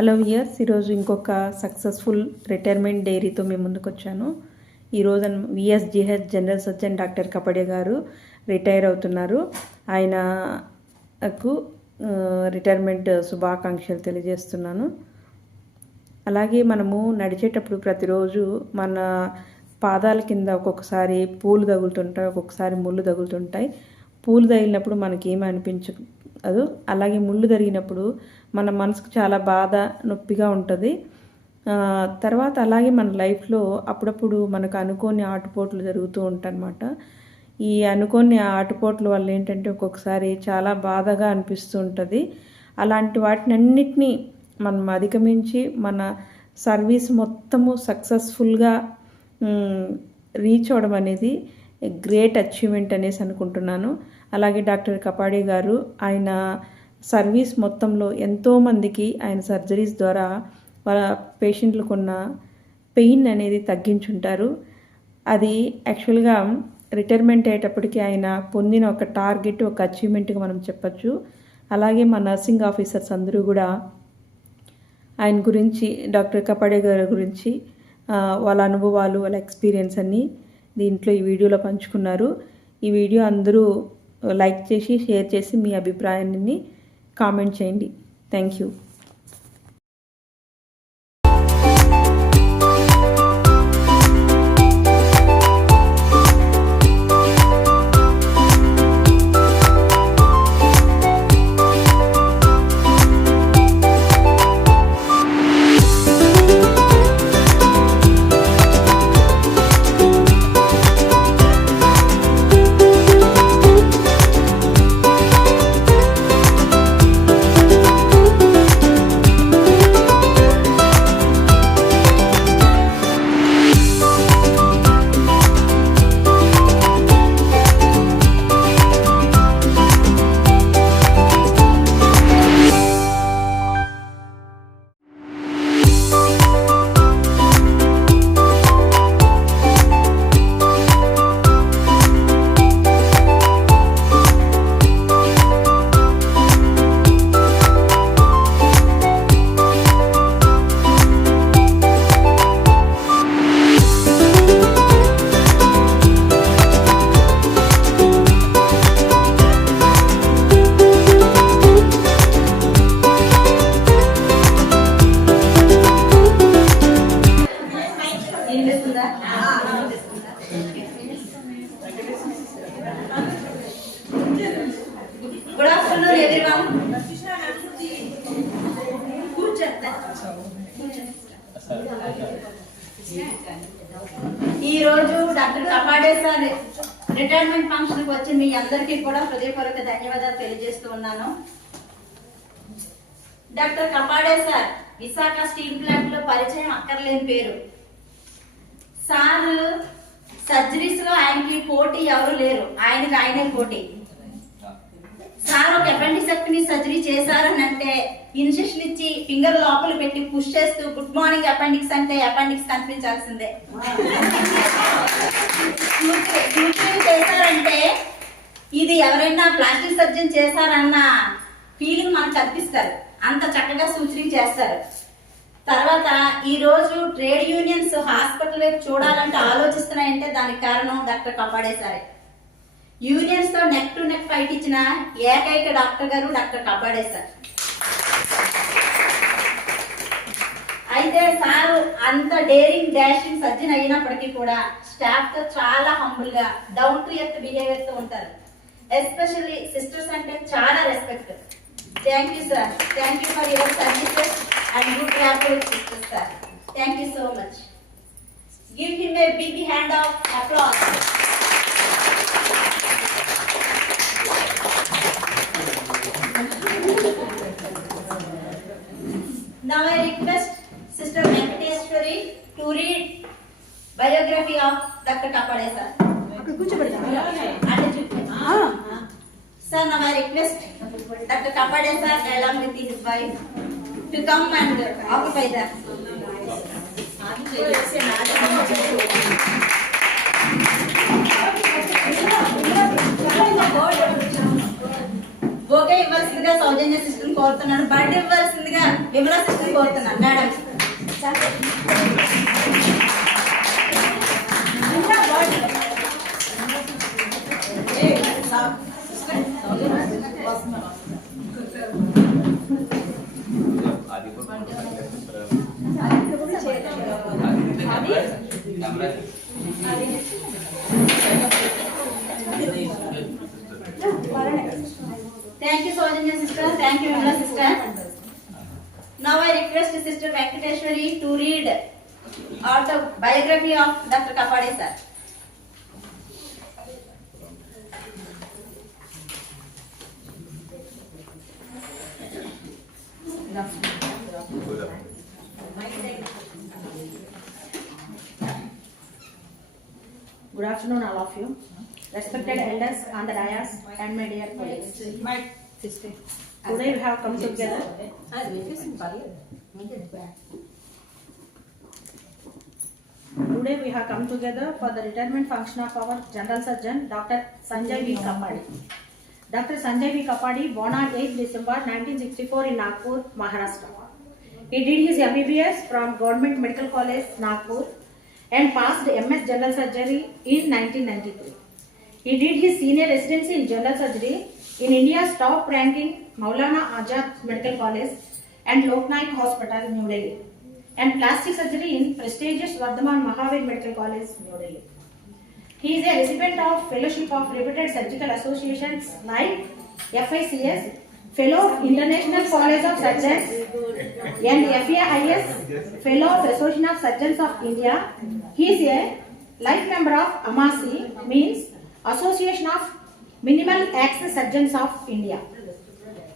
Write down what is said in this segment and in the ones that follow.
Hello viewers, ఈరోజు ఇంకొక successful retirement డైరీతో మేము ముందుకు వచ్చాను. ఈరోజు విఎస్జిహెచ్ జనరల్ సర్జన్ డాక్టర్ కపడే గారు రిటైర్ అవుతున్నారు. ఆయనకు రిటైర్మెంట్ శుభాకాంక్షలు తెలియజేస్తున్నాను. అలాగే మనము నడిచేటప్పుడు ప్రతిరోజు మన పాదాల కింద ఒక్కొక్కసారి పూలు తగులుతుంటాయి, ఒక్కొక్కసారి ముళ్ళు తగులుతుంటాయి. పూలు తగిలినప్పుడు మనకి ఏమి అనిపించదు. అలాగే ముళ్ళు తగిలినప్పుడు మన మనసుకు చాలా బాధ, నొప్పిగా ఉంటుంది. తర్వాత అలాగే మన లైఫ్లో అప్పుడప్పుడు మనకు అనుకోని ఆటుపోట్లు జరుగుతూ ఉంటాయన్నమాట. ఈ అనుకోని ఆటుపోట్ల వల్ల ఏంటంటే ఒక్కొక్కసారి చాలా బాధగా అనిపిస్తూ ఉంటుంది. అలాంటి వాటిని అన్నిటినీ మనం అధిగమించి మన సర్వీస్ మొత్తము సక్సెస్ఫుల్గా రీచ్ అవ్వడం అనేది గ్రేట్ అచీవ్మెంట్ అనేసి అనుకుంటున్నాను. అలాగే డాక్టర్ కపాడే గారు ఆయన సర్వీస్ మొత్తంలో ఎంతోమందికి ఆయన సర్జరీస్ ద్వారా వాళ్ళ పేషెంట్లకు ఉన్న పెయిన్ అనేది తగ్గించుంటారు. అది యాక్చువల్గా రిటైర్మెంట్ అయ్యేటప్పటికి ఆయన పొందిన ఒక టార్గెట్, ఒక అచీవ్మెంట్గా మనం చెప్పచ్చు. అలాగే మా నర్సింగ్ ఆఫీసర్స్ అందరూ కూడా ఆయన గురించి, డాక్టర్ కపాడే గారి గురించి వాళ్ళ అనుభవాలు, వాళ్ళ ఎక్స్పీరియన్స్ అన్నీ దీంట్లో ఈ వీడియోలో పంచుకున్నారు. ఈ వీడియో అందరూ లైక్ చేసి, షేర్ చేసి మీ అభిప్రాయాన్ని కామెంట్ చేయండి. Thank you. Good afternoon, everyone. ఈ రోజు doctor Kapade sir retirement function కి వచ్చి మీ అందరికీ కూడా హృదయపూర్వక ధన్యవాదాలు తెలియజేస్తూ ఉన్నాను. Doctor Kapade sir Visakha steel plant లో పరిచయం అక్కర్లేని పేరు. సార్ సర్జరీస్ లో ఆయనకి పోటీ ఎవరు లేరు, ఆయనకి ఆయనే పోటీ. సార్ ఒక అపెండిసెక్టమీ సర్జరీ చేశారని అంటే ఇన్జెక్షన్ ఇచ్చి ఫింగర్ లోపల పెట్టి పుష్ చేస్తూ గుడ్ మార్నింగ్ అపెండిక్స్ అంటే అపెండిక్స్ కనిపించాల్సిందే. చేశారంటే ఇది ఎవరైనా ప్లాస్టిక్ సర్జన్ చేశారన్న ఫీలింగ్ మనకు కల్పిస్తారు. అంత చక్కగా సూచన చేస్తారు. తర్వాత ఈ రోజు ట్రేడ్ యూనియన్స్ హాస్పిటల్ వైపు చూడాలంటే ఆలోచిస్తున్నాయంటే దానికి కారణం డాక్టర్ కపాడే సారే. యూనియన్స్ తో నెక్ టు నెక్ ఫైట్ ఇచ్చిన ఏకైక డాక్టర్ గారు డాక్టర్ కపాడే సార్. అయితే సార్ అంత డేరింగ్ డాషింగ్ సర్జన్ అయినప్పటికీ కూడా స్టాఫ్ తో చాలా హంబుల్ గా డౌన్ టు ఎర్త్ బిహేవియర్ తో ఉంటారు. ఎస్పెషల్లీ సిస్టర్స్ అంటే చాలా respect. Thank you sir. Thank you for your services and good rapport with sisters sir. Thank you so much. Give him a big hand of applause. Now I request Sister Venkateshwari to read biography of Dr. Kapade sir. Sir, now I request Dr. Kapade sir along with his wife to come and occupy the bouquet ఇవ్వాల్సిందిగా సౌజన్య సిస్టర్ కోరుతున్నాను. బర్త్డే ఇవ్వాల్సిందిగా విమలా సిస్టర్ కోరుతున్నాను. Madam Thank you, Saujanya sister. Thank you, Vimla sister. Now I request Sister Venkateshwari to read autobiography of Dr. Kapade sir. Good afternoon, all of you. Respected elders on the dais and my dear colleagues. Today we have come together. Today we have come together for the retirement function of our General Surgeon, Dr. Sanjay V. Kapadi. Dr. Sanjay V. Kapadi, born on 8 December 1964 in Nagpur, Maharashtra. He did his MBBS from Government Medical College, Nagpur, and passed MS General Surgery in 1993. He did his senior residency in General Surgery in India's top-ranking Maulana Azad Medical College and Loknaik Hospital, New Delhi, and plastic surgery in prestigious Vardhaman Mahavir Medical College, New Delhi. He is a recipient of fellowship of reputed surgical associations like FICS, Fellow of International College of Surgeons, and FAIS, Fellow of Association of Surgeons of India. He is a life member of AMASI, means Association of Minimal Access Surgeons of India.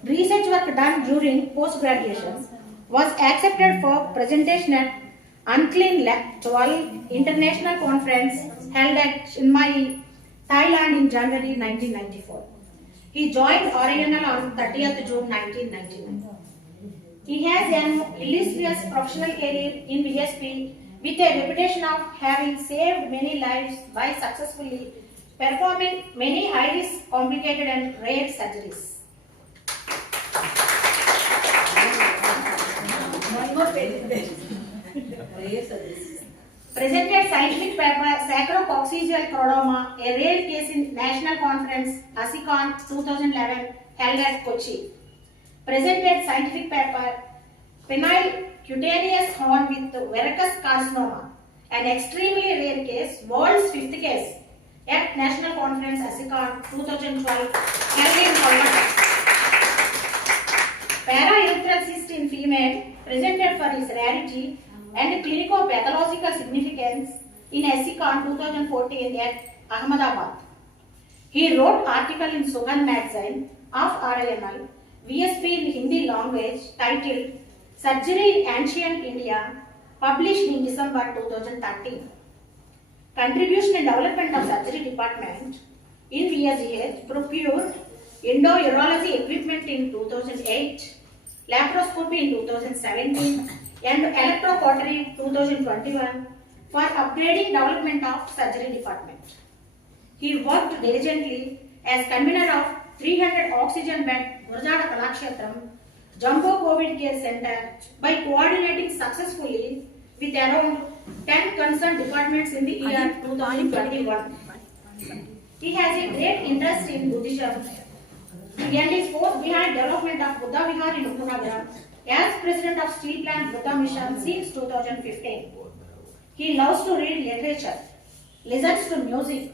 Research work done during post-graduation was accepted for presentation at Unclean Lab 12 International Conference held at Chiang Mai, Thailand in January 1994. He joined RINL on 30th June 1999. He has an illustrious professional career in VSP with a reputation of having saved many lives by successfully performing many high-risk, complicated and rare surgeries. Presented scientific paper Sacrococcygeal chordoma, a rare case in National Conference ASICON 2011 held at Kochi. Presented scientific paper Penile cutaneous horn with verrucous carcinoma, an extremely rare case, world's 5th case at National Conference ASICON 2012 held in Kolkata. Paraurethral cyst in female, presented for its rarity and clinico-pathological significance in ASICON 2014 at Ahmedabad. He wrote article in Sugandh magazine of RINL, VSP in Hindi language titled Surgery in Ancient India, published in December 2013. Contribution in development of surgery department in VSGH procured endo-urology equipment in 2008, laparoscopy in 2017 and electrocautery 2021 for upgrading development of surgery department. He worked diligently as convener of 300 oxygen bed Gurjada Kalakshetram Jumbo COVID Care Center by coordinating successfully with around 10 concerned departments in the year 2021. He has a great interest in Buddhism and is force behind development of Buddha Vihar in Upanagar as president of Steel Plant Buddha Mission since 2015. He loves to read literature, listens to music,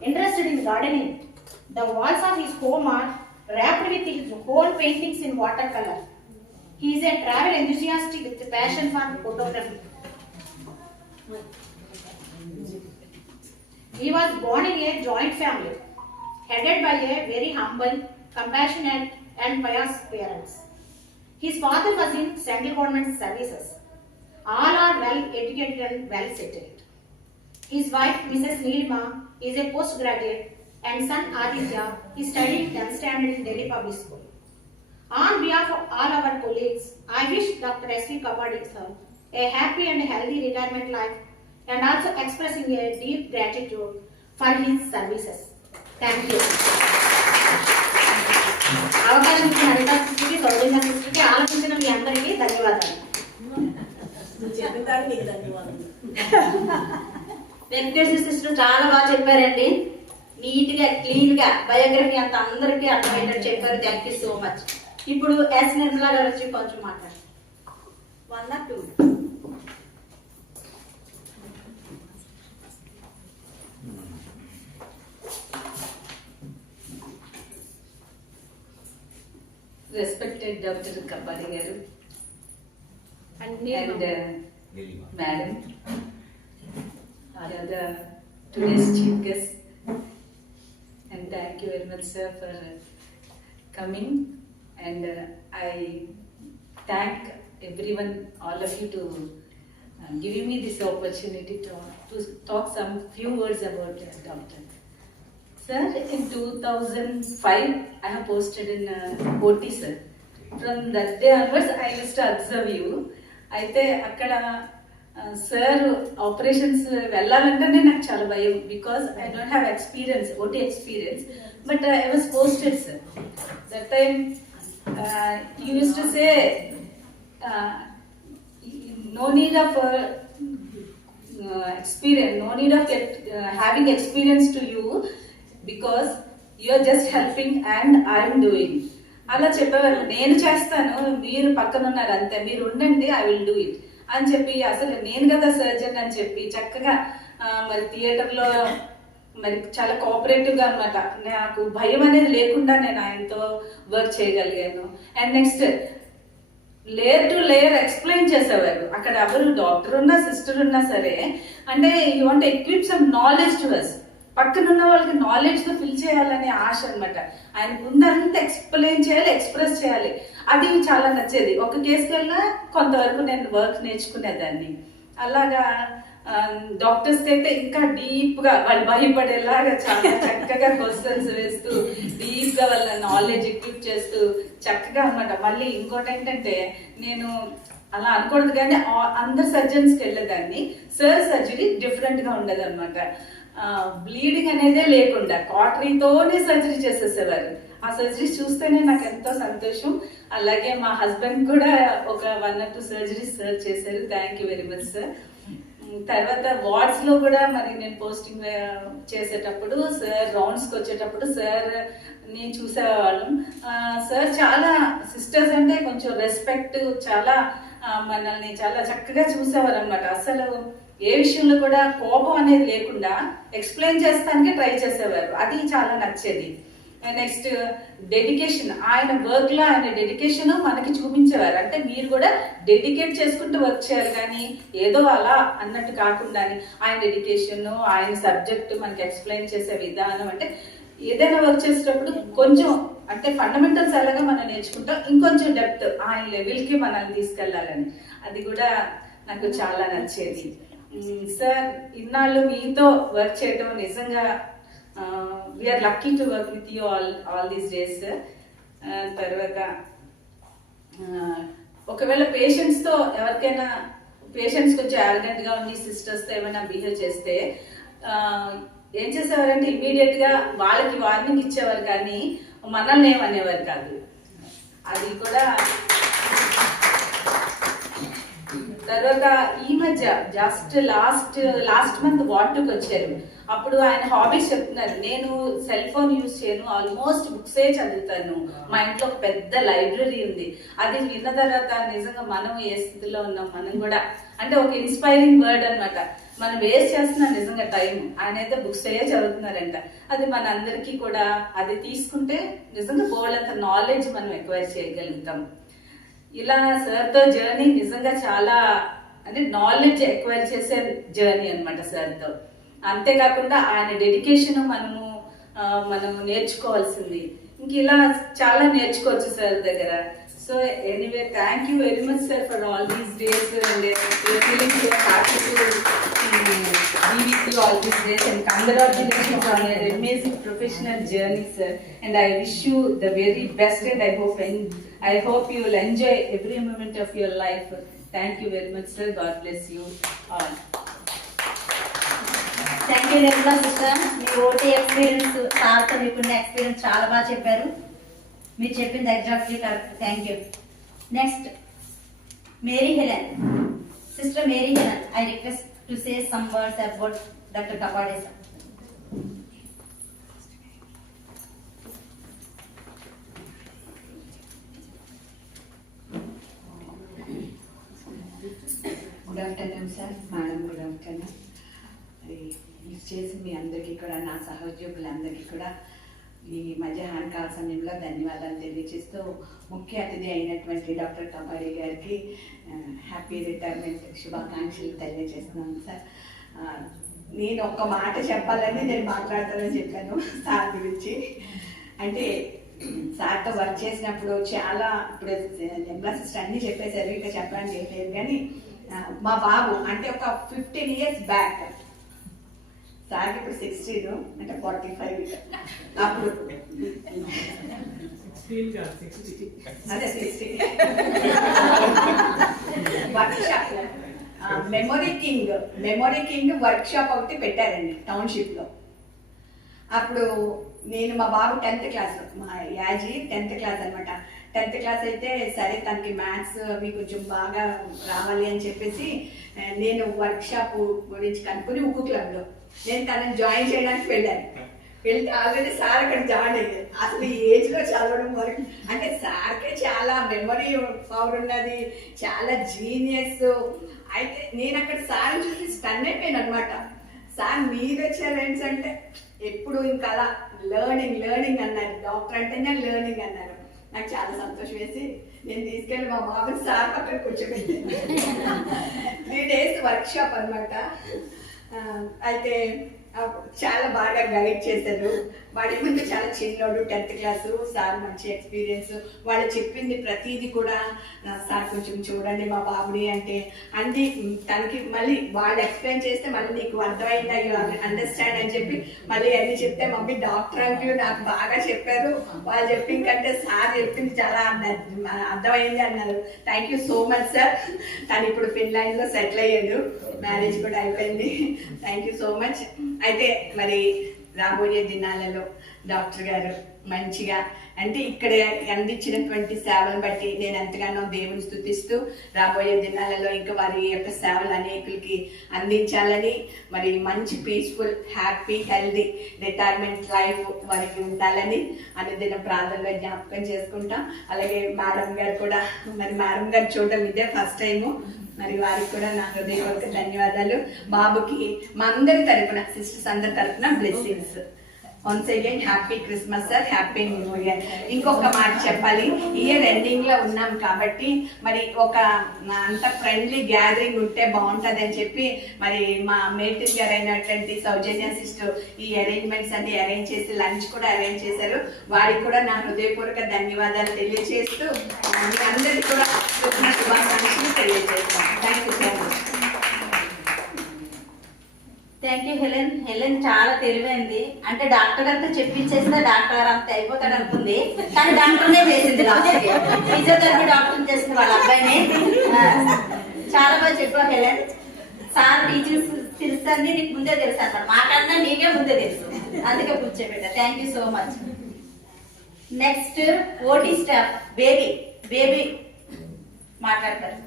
interested in gardening. The walls of his home are wrapped with his own paintings in watercolor. He is a travel enthusiast with a passion for photography. He was born in a joint family, headed by a very humble, compassionate and pious parents. His father was in central government services. All are well educated and well settled. His wife, Mrs. Neelima, is a postgraduate and son Aditya is studying 10th standard in Delhi Public School. On behalf of all our colleagues, I wish Dr. S.V. Kapadi sir a happy and healthy retirement life and also expressing a deep gratitude for his services. Thank you. అవకాశం ఇచ్చిన హరిత సిస్టర్కి, సౌజన్య సిస్టర్కి, ఆలోచించిన మీ అందరికీ ధన్యవాదాలు. వెంకటేశ్వర సిస్టర్ చాలా బాగా చెప్పారండి. నీట్ గా క్లీన్ గా బయోగ్రఫీ అంత అందరికీ అర్థమయ్యేటట్టు చెప్పారు. Thank you so much. ఇప్పుడు ఎస్ నిర్మలా గారు వచ్చి కొంచెం మాట్లాడారు. 1 or 2. Respected Dr. Kapadi garu and Madam, the today's chief guest, and thank you very much, sir, for coming. And I thank everyone, all of you, to giving me this opportunity to talk some few words about doctor. Sir, in 2005, I have posted in OT, sir. From that day onwards, I used to observe you. అయితే అక్కడ sir operations వెళ్ళాలంటేనే నాకు చాలా భయం, because I don't have experience, OT experience, but I was posted, sir. That time you use to say no need of experience, no need of having experience to you, because you are just helping and I am doing. అలా చెప్పేవారు. నేను చేస్తాను, మీరు పక్కన ఉన్నారు అంతే, మీరు ఉండండి, ఐ విల్ డూ ఇట్ అని చెప్పి, అసలు నేను కదా సర్జన్ అని చెప్పి చక్కగా మరి థియేటర్లో మరి చాలా కోఆపరేటివ్గా అనమాట. నాకు భయం అనేది లేకుండా నేను ఆయనతో వర్క్ చేయగలిగాను. And next layer to layer explain చేసేవారు. అక్కడ ఎవరు డాక్టర్ ఉన్నా సిస్టర్ ఉన్నా సరే, అంటే you want equip some knowledge to us. పక్కన ఉన్న వాళ్ళకి నాలెడ్జ్ తో ఫిల్ చేయాలనే ఆశ అనమాట. ఆయన ముందంతా ఎక్స్ప్లెయిన్ చేయాలి, ఎక్స్ప్రెస్ చేయాలి. అది చాలా నచ్చేది. ఒక కేసుకి వెళ్ళినా కొంతవరకు నేను వర్క్ నేర్చుకునేదాన్ని. అలాగా డాక్టర్స్కి అయితే ఇంకా డీప్ గా వాళ్ళు భయపడేలాగా చాలా చక్కగా క్వశ్చన్స్ వేస్తూ డీప్ గా వాళ్ళ నాలెడ్జ్ ఎక్విప్ చేస్తూ చక్కగా అనమాట. మళ్ళీ ఇంకోటి ఏంటంటే, నేను అలా అనకూడదు కానీ అందరు సర్జన్స్కి వెళ్ళేదాన్ని. సార్ సర్జరీ డిఫరెంట్ గా ఉండేది అనమాట. బ్లీడింగ్ అనేదే లేకుండా కాటరీతోనే సర్జరీ చేసేసేవారు. ఆ సర్జరీ చూస్తేనే నాకు ఎంతో సంతోషం. అలాగే మా హస్బెండ్ కూడా ఒక 1 or 2 సర్జరీస్ సార్ చేశారు. Thank you very much, sir. తర్వాత వార్డ్స్ లో కూడా మరి నేను పోస్టింగ్ చేసేటప్పుడు సార్ రౌండ్స్కి వచ్చేటప్పుడు సార్ నేను చూసేవాళ్ళం. సార్ చాలా సిస్టర్స్ అంటే కొంచెం రెస్పెక్ట్, చాలా మనల్ని చాలా చక్కగా చూసేవారు అనమాట. అసలు ఏ విషయంలో కూడా కోపం అనేది లేకుండా ఎక్స్ప్లెయిన్ చేస్తానికి ట్రై చేసేవారు. అది చాలా నచ్చేది. నెక్స్ట్ డెడికేషన్, ఆయన వర్క్ లో ఆయన డెడికేషన్ మనకి చూపించేవారు. అంటే మీరు కూడా డెడికేట్ చేసుకుంటూ వర్క్ చేయాలి, కానీ ఏదో అలా అన్నట్టు కాకుండా ఆయన డెడికేషన్, ఆయన సబ్జెక్ట్ మనకి ఎక్స్ప్లెయిన్ చేసే విధానం, అంటే ఏదైనా వర్క్ చేసేటప్పుడు కొంచెం అంటే ఫండమెంటల్స్ ఎలాగా మనం నేర్చుకుంటాం, ఇంకొంచెం డెప్త్ ఆయన లెవెల్కి మనల్ని తీసుకెళ్లాలని, అది కూడా నాకు చాలా నచ్చేది. సార్, ఇన్నాళ్ళు మీతో వర్క్ చేయడం నిజంగా we are lucky to work with you all these days, sir. తర్వాత ఒకవేళ పేషెంట్స్తో ఎవరికైనా పేషెంట్స్ కొంచెం యారగెంట్గా ఉండి సిస్టర్స్తో ఏమైనా బిహేవ్ చేస్తే ఏం చేసేవారంటే ఇమీడియట్ గా వాళ్ళకి వార్నింగ్ ఇచ్చేవారు, కానీ మనల్ని ఏమనేవారు కాదు. అది కూడా. తర్వాత ఈ మధ్య జస్ట్ లాస్ట్ మంత్ వార్డుకి వచ్చారు. అప్పుడు ఆయన హాబీస్ చెప్తున్నారు. నేను సెల్ ఫోన్ యూజ్ చేయను, ఆల్మోస్ట్ బుక్సే చదువుతాను, మా ఇంట్లో ఒక పెద్ద లైబ్రరీ ఉంది. అది విన్న తర్వాత నిజంగా మనం ఏ స్థితిలో ఉన్నాం, మనం కూడా అంటే ఒక ఇన్స్పైరింగ్ వర్డ్ అనమాట. మనం వేస్ట్ చేస్తున్నాం నిజంగా టైం. ఆయన అయితే బుక్స్ చదువుతున్నారంట. అది మన అందరికీ కూడా అది తీసుకుంటే నిజంగా బోల్డంత నాలెడ్జ్ మనం ఎక్వైర్ చేయగలుగుతాం. ఇలా సార్తో జర్నీ నిజంగా చాలా అంటే నాలెడ్జ్ ఎక్వైర్ చేసే జర్నీ అనమాట సార్తో. అంతేకాకుండా ఆయన డెడికేషన్ మనం నేర్చుకోవాల్సింది. ఇంక ఇలా చాలా నేర్చుకోవచ్చు సార్ దగ్గర. So anyway, thank you very much sir for all these days, and feeling so happy to be with you all these days, and congratulations on your amazing professional journey, sir. And I wish you the very best, and I hope you will enjoy every moment of your life. Thank you very much, sir. God bless you all. Thank you Nirmala sister. మీ OT experience, సార్తో మీకున్న experience చాలా బాగా చెప్పారు. మీరు చెప్పింది exactly correct. Thank you. Next Mary Helen. Sister Mary Helen, I request to say some words about doctor Kapade sir. Good afternoon sir, madam. Good afternoon. Use చేసి మీ అందరికీ కూడా, నా సహోద్యోగులందరికీ కూడా ఈ మధ్యాహ్న కాల సమయంలో ధన్యవాదాలు తెలియజేస్తూ, ముఖ్య అతిథి అయినటువంటి డాక్టర్ కపాడే గారికి హ్యాపీ రిటైర్మెంట్ శుభాకాంక్షలు తెలియజేస్తున్నాను సార్. నేను ఒక్క మాట చెప్పాలని నేను మాట్లాడతానని చెప్పాను సార్ గురించి. అంటే సార్తో వర్క్ చేసినప్పుడు చాలా, ఇప్పుడు జనరల్ అసిస్టెంట్ అన్నీ చెప్పేశారు, ఇంకా చెప్పడానికి ఏం లేదు. కానీ మా బాబు అంటే ఒక 15 years బ్యాక్, సార్కి ఇప్పుడు 60, అంటే 45, అప్పుడు అదే 60 work shop, memory king work shop ఒకటి పెట్టారండి టౌన్షిప్ లో. అప్పుడు నేను, మా బాబు 10th క్లాస్, మా యాజీ 10th క్లాస్ అనమాట. 10th క్లాస్ అయితే సరే, తనకి మ్యాథ్స్ అవి కొంచెం బాగా రావాలి అని చెప్పేసి నేను వర్క్ షాప్ గురించి కనుక్కొని ఉక్కు క్లబ్లో నేను తనని జాయిన్ చేయడానికి వెళ్ళాను. వెళ్తే ఆల్రెడీ సార్ అక్కడ జాయిన్ అయ్యారు. అసలు ఈ ఏజ్లో చదవడం వరకు అంటే సార్కే చాలా మెమరీ పవర్ ఉన్నది, చాలా జీనియస్. అయితే నేను అక్కడ సార్ చూసి స్టన్ అయిపోయాను అనమాట. సార్ మీరు వచ్చారేంటి అంటే, ఎప్పుడు ఇంకా అలా లెర్నింగ్ అన్నారు. డాక్టర్ అంటేనే లెర్నింగ్ అన్నారు. నాకు చాలా సంతోషం వేసి నేను తీసుకెళ్ళి మా బాబుని సార్ పక్కన కూర్చోబెట్టి 3 days వర్క్ షాప్ అనమాట. అయితే చాలా బాగా గైడ్ చేశారు. వాడి ముందు చాలా చిన్నోడు, 10th క్లాస్. సార్ మంచి ఎక్స్పీరియన్స్. వాళ్ళు చెప్పింది ప్రతిదీ కూడా సార్ కొంచెం చూడండి మా బాబుని అంటే అన్ని తనకి మళ్ళీ వాళ్ళు ఎక్స్ప్లెయిన్ చేస్తే మళ్ళీ నీకు అర్థమైందా, అండర్స్టాండ్ అని చెప్పి మళ్ళీ అన్ని చెప్తే, మమ్మీ డాక్టర్ అంకులు నాకు బాగా చెప్పారు, వాళ్ళు చెప్పింది కంటే సార్ చెప్పింది చాలా అర్థమైంది అన్నారు. Thank you so much sir. తను ఇప్పుడు ఫిన్లాండ్లో సెటిల్ అయ్యాడు, మ్యారేజ్ కూడా అయిపోయింది. Thank you so much. అయితే మరి రాబోయే దినాలలో డాక్టర్ గారు మంచిగా, అంటే ఇక్కడ అందించినటువంటి సేవలను బట్టి నేను ఎంతగానో దేవుని స్తుతిస్తూ, రాబోయే దినాలలో ఇంకా వారి యొక్క సేవలు అనేకులకి అందించాలని, మరి మంచి peaceful, happy, healthy retirement life వారికి ఉండాలని అనుదిన ప్రార్థనలో జ్ఞాపకం చేసుకుంటాం. అలాగే మేడం గారు కూడా, మరి మేడం గారు చూడడం ఇదే ఫస్ట్ టైము. మరి వారికి కూడా నా హృదయపూర్వక ధన్యవాదాలు. బాబుకి మా అందరి తరఫున, సిస్టర్స్ అందరి తరఫున blessings. Once again happy Christmas sir, happy new year. ఇంకొక మాట చెప్పాలి, ఇయర్ ఎండింగ్ లో ఉన్నాం కాబట్టి మరి ఒక అంత ఫ్రెండ్లీ గ్యాదరింగ్ ఉంటే బాగుంటుంది అని చెప్పి మరి మా మేటిల్ గారు అయినటువంటి సౌజన్య సిస్టర్ ఈ అరేంజ్మెంట్స్ అన్ని అరేంజ్ చేసి లంచ్ కూడా అరేంజ్ చేశారు. వారికి కూడా నా హృదయపూర్వక ధన్యవాదాలు తెలియజేస్తూ మీ అందరికీ కూడా శుభాకాంక్షలు తెలియజేస్తాను. Thank you so much. Thank you Helen. Helen చాలా తెలివైంది. అంటే డాక్టర్ గారితో చెప్పించేస్తే డాక్టర్ గారు అంత అయిపోతాడు అనుకుంది, కానీ డాక్టర్నే చేసింది. ఫిజియోథెరపీ డాక్టర్ చేసింది వాళ్ళ అబ్బాయిని. చాలా బాగా చెప్పావు హెలెన్. సార్ టీచింగ్ స్కిల్స్ అన్ని నీకు ముందే తెలుసు అన్నమాట, మాకన్నా నీకే ముందే తెలుసు, అందుకే కూర్చోబెట్టా. Thank you so much. Next OT staff Baby మాట్లాడతారు.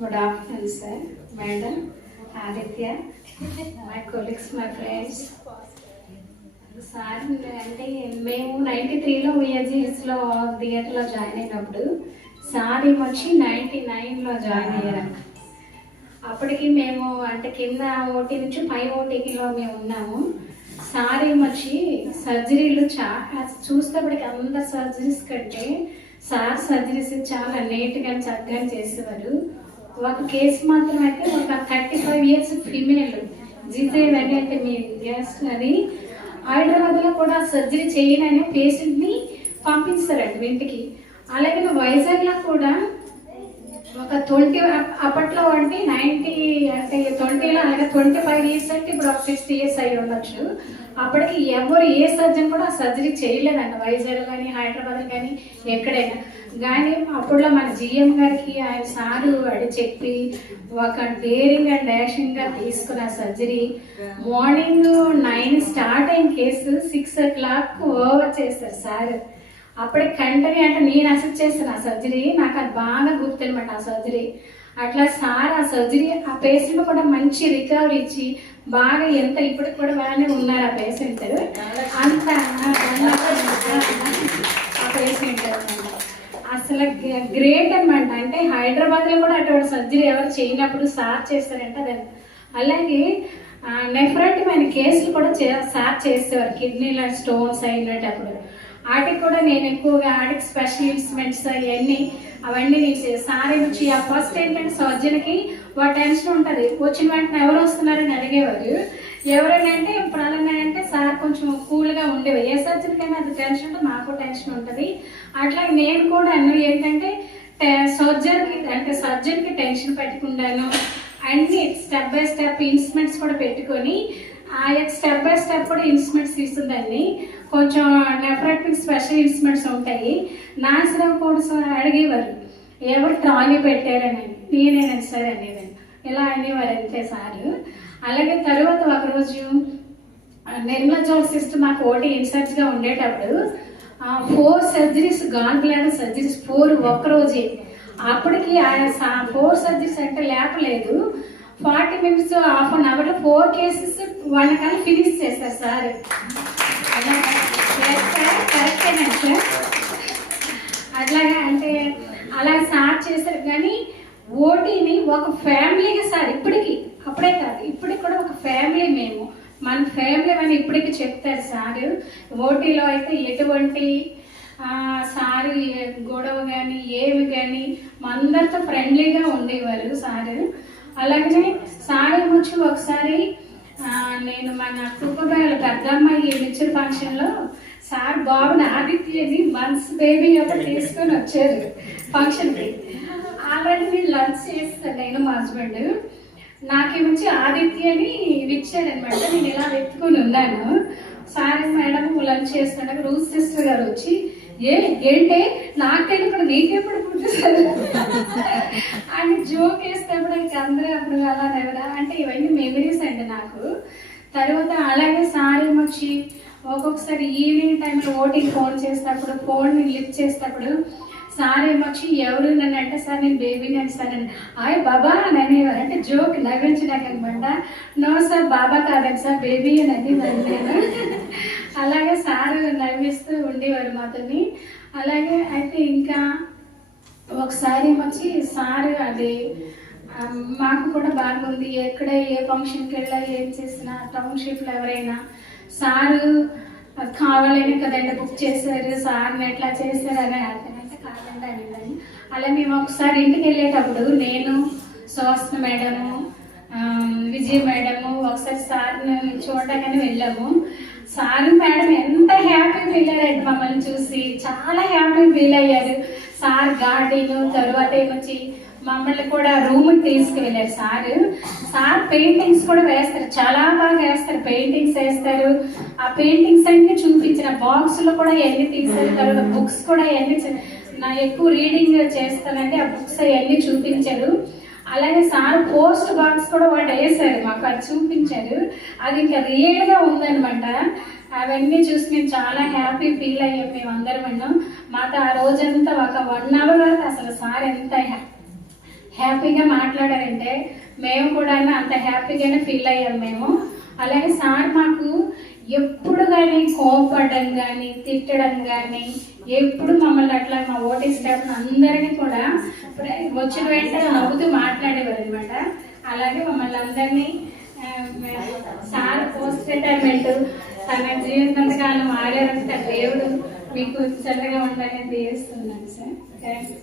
Good afternoon, sir, madam, Aditya, my colleagues, my friends. Sir అంటే మేము 93లో UAGSలో థియేటర్లో జాయిన్ అయినప్పుడు సార్ ఏమొచ్చి 99లో జాయిన్ అయ్యారు. అప్పటికి మేము అంటే కింద ఓటీ నుంచి పై ఓటీలో మేము ఉన్నాము. సార్ ఏమొచ్చి సర్జరీలు చాలా చూసేటప్పటికి అందరు సర్జరీస్ కంటే సార్ సర్జరీస్ చాలా నీట్గా చక్కగా చేసేవారు. ఒక కేసు మాత్రం అయితే ఒక 35 years ఫీమేల్ జిజే అని అయితే మీ గ్యాస్ అది హైదరాబాద్లో కూడా సర్జరీ చేయనని పేషెంట్ని పంపిస్తారండి ఇంటికి. అలాగే వైజాగ్లో కూడా ఒక 20 అప్పట్లో అంటే 90 అంటే 20లో అలాగే 25 ఇయర్స్ అంటే ఇప్పుడు ఒక 60 ఇయర్స్ అయ్యి ఉండొచ్చు. అప్పటికి ఎవరు ఏ సర్జన్ కూడా సర్జరీ చేయలేదంట వైజాగ్ కానీ హైదరాబాద్ కానీ ఎక్కడైనా. కానీ అప్పుడులో మన జిఎం గారికి ఆయన సారు అడి చెప్పి ఒక డేరింగ్ అండ్ డాషింగ్గా తీసుకున్న సర్జరీ. మార్నింగ్ 9 స్టార్ట్ అయిన కేసు 6 o'clock ఓవర్ చేస్తారు సార్. అప్పటికి కంటిన్యూ అంటే నేను అసెప్ట్ చేస్తాను ఆ సర్జరీ, నాకు అది బాగా గుర్తు అనమాట ఆ సర్జరీ. అట్లా సార్ ఆ సర్జరీ ఆ పేషెంట్ కూడా మంచి రికవరీ ఇచ్చి బాగా ఎంత ఇప్పటికి కూడా బాగానే ఉన్నారు ఆ పేషెంట్. అంత ఆ పేషెంట్ అసలు గ్రేట్ అనమాట. అంటే హైదరాబాద్లో కూడా అటువంటి సర్జరీ ఎవరు చేయనప్పుడు సార్ చేస్తారంటే అది. అలాగే నెఫ్రైటిస్ అనే కేసులు కూడా సార్ చేసేవారు, కిడ్నీలో స్టోన్స్ అయినప్పుడు. వాటికి కూడా నేను ఎక్కువగా వాటికి స్పెషల్ ఇన్స్ట్రుమెంట్స్ అవన్నీ నేను సార్ వచ్చి ఆ ఫస్ట్ ఏంటంటే సర్జన్కి ఒక టెన్షన్ ఉంటుంది. వచ్చిన వెంటనే ఎవరు వస్తున్నారని అడిగేవారు. ఎవరైనా అంటే ఇప్పుడు అలాగంటే సార్ కొంచెం కూల్గా ఉండేవారు. ఏ సర్జన్కైనా అది టెన్షన్ ఉంటుంది, నాకు టెన్షన్ ఉంటుంది. అట్లాగే నేను కూడా ఏంటంటే సర్జన్కి టెన్షన్ పెట్టకుండాను అన్ని స్టెప్ బై స్టెప్ ఇన్స్ట్రుమెంట్స్ కూడా పెట్టుకొని ఆ స్టెప్ బై స్టెప్ కూడా ఇన్స్ట్రుమెంట్స్ తీసుకుందండి. కొంచెం నెఫ్రైటిక్ స్పెషల్ ఇన్స్ట్రుమెంట్స్ ఉంటాయి. నాశనం కూడా అడిగేవారు ఎవరు ట్రాలీ పెట్టారని, నేనేనండి సార్ అనేదాన్ని, ఇలా అనేవారు అంతే సారు. అలాగే తర్వాత ఒకరోజు నిర్మలా జోల్ సిస్టర్ మాకు ఓటీ ఇన్ఛార్జ్గా ఉండేటప్పుడు 4 సర్జరీస్ గాల్ బ్లాడర్ సర్జరీస్ 4 ఒక్కరోజే. అప్పటికి 4 సర్జరీస్ అంటే లేపలేదు. 40 minutes హాఫ్ అన్ అవర్లో 4 కేసెస్ 1 కల్లా ఫినిష్ చేస్తారు సార్. కరెక్టేనండి సార్. అట్లాగా అంటే అలా సార్ చేశారు. కానీ ఓటీని ఒక ఫ్యామిలీగా సార్ ఇప్పటికి, అప్పుడే కాదు ఇప్పటికి కూడా ఒక ఫ్యామిలీ, మేము మన ఫ్యామిలీ అని ఇప్పటికి చెప్తారు సార్. ఓటీలో అయితే ఎటువంటి సారు గొడవ కానీ ఏమి కానీ మా అందరితో ఫ్రెండ్లీగా ఉండేవారు సారు. అలాగనే సార్ వచ్చి ఒకసారి నేను మన కుప్పబాయల పెద్దమ్మాయి మెచ్యూర్ ఫంక్షన్లో సార్ బాబుని ఆదిత్యని మంత్స్ బేబీ యొక్క తీసుకొని వచ్చారు ఫంక్షన్కి. ఆల్రెడీ నేను లంచ్ చేస్తాను నేను మా హస్బెండ్. నాకేమొచ్చి ఆదిత్యని ఇచ్చాడనమాట. నేను ఇలా వెతుకుని ఉన్నాను. సార్ మేడం లంచ్ చేస్తున్నాక రూస్ సిస్టర్ గారు వచ్చి ఏంటే నాకు తెలియకుండా నీకెప్పుడు పుట్టిస్తారు అని జోక్ వేసేటప్పుడు అందరూ అప్పుడు అలా ఎవరా అంటే ఇవన్నీ మెమరీస్ అండి నాకు. తర్వాత అలాగే సార్ ఏమొచ్చి ఒక్కొక్కసారి ఈవినింగ్ టైంలో ఓటీకి ఫోన్ చేసేటప్పుడు ఫోన్ లిఫ్ట్ చేసేటప్పుడు సార్ ఏమొచ్చి ఎవరు నన్ను అంటే సార్ నేను బేబీని అంటే సార్ అని ఆయ్ బాబా అని అనేవారు. అంటే జోక్ నవ్వించడానికి అనమాట. నో సార్ బాబా కాదండి సార్ బేబీ అని అనేవారు నేను. అలాగే సార్ నవ్విస్తూ ఉండేవారు మాతోని. అలాగే అయితే ఇంకా ఒకసారి ఏమొచ్చి సార్ అది మాకు కూడా బాగుంది. ఎక్కడ ఏ ఫంక్షన్కి వెళ్ళా ఏం చేసినా టౌన్షిప్లో ఎవరైనా సారు కావాలని కదండి బుక్ చేశారు సార్ని ఎట్లా చేశారు అని అంటే కాదండి అనేదాన్ని. అలా మేము ఒకసారి ఇంటికి వెళ్ళేటప్పుడు నేను స్వస్త మేడము విజయ్ మేడము ఒకసారి సార్ని చూడగానే వెళ్ళాము. సార్ మేడం ఎంత హ్యాపీ ఫీల్ అయ్యారు మమ్మల్ని చూసి, చాలా హ్యాపీ ఫీల్ అయ్యారు. సార్ గార్డెన్ తర్వాత ఏమొచ్చి మమ్మల్ని కూడా రూమ్కి తీసుకువెళ్ళారు సార్. సార్ పెయింటింగ్స్ కూడా వేస్తారు, చాలా బాగా వేస్తారు, పెయింటింగ్స్ వేస్తారు. ఆ పెయింటింగ్స్ అన్ని చూపించిన బాక్స్లో కూడా ఎన్ని తీసారు. తర్వాత బుక్స్ కూడా ఎన్ని నా ఎక్కువ రీడింగ్ చేస్తానంటే ఆ బుక్స్ అవన్నీ చూపించారు. అలాగే సార్ పోస్ట్ బాక్స్ కూడా వాటి వేసారు మాకు, అది చూపించారు. అది ఇంకా రియల్గా ఉందనమాట. అవన్నీ చూసి మేము చాలా హ్యాపీ ఫీల్ అయ్యాం మేము అందరం. మాతో ఆ రోజంతా ఒక 1 hour వరకు అసలు సార్ ఎంత హ్యాపీగా మాట్లాడారంటే మేము కూడా అంత హ్యాపీగానే ఫీల్ అయ్యాం మేము. అలాగే సార్ మాకు ఎప్పుడు కానీ కోపడడం కానీ తిట్టడం కానీ ఎప్పుడు మమ్మల్ని అట్లా మా ఓటీ స్టాఫ్ అందరినీ కూడా వచ్చిన వెంటనే నవ్వుతూ మాట్లాడేవారు అనమాట. అలాగే మమ్మల్ని అందరినీ సార్ పోస్ట్ రిటైర్మెంట్ తన జీవితంతకాలం ఆడారంటే దేవుడు మీకు చల్లగా ఉండాలని చేస్తున్నాను sir. Thank you.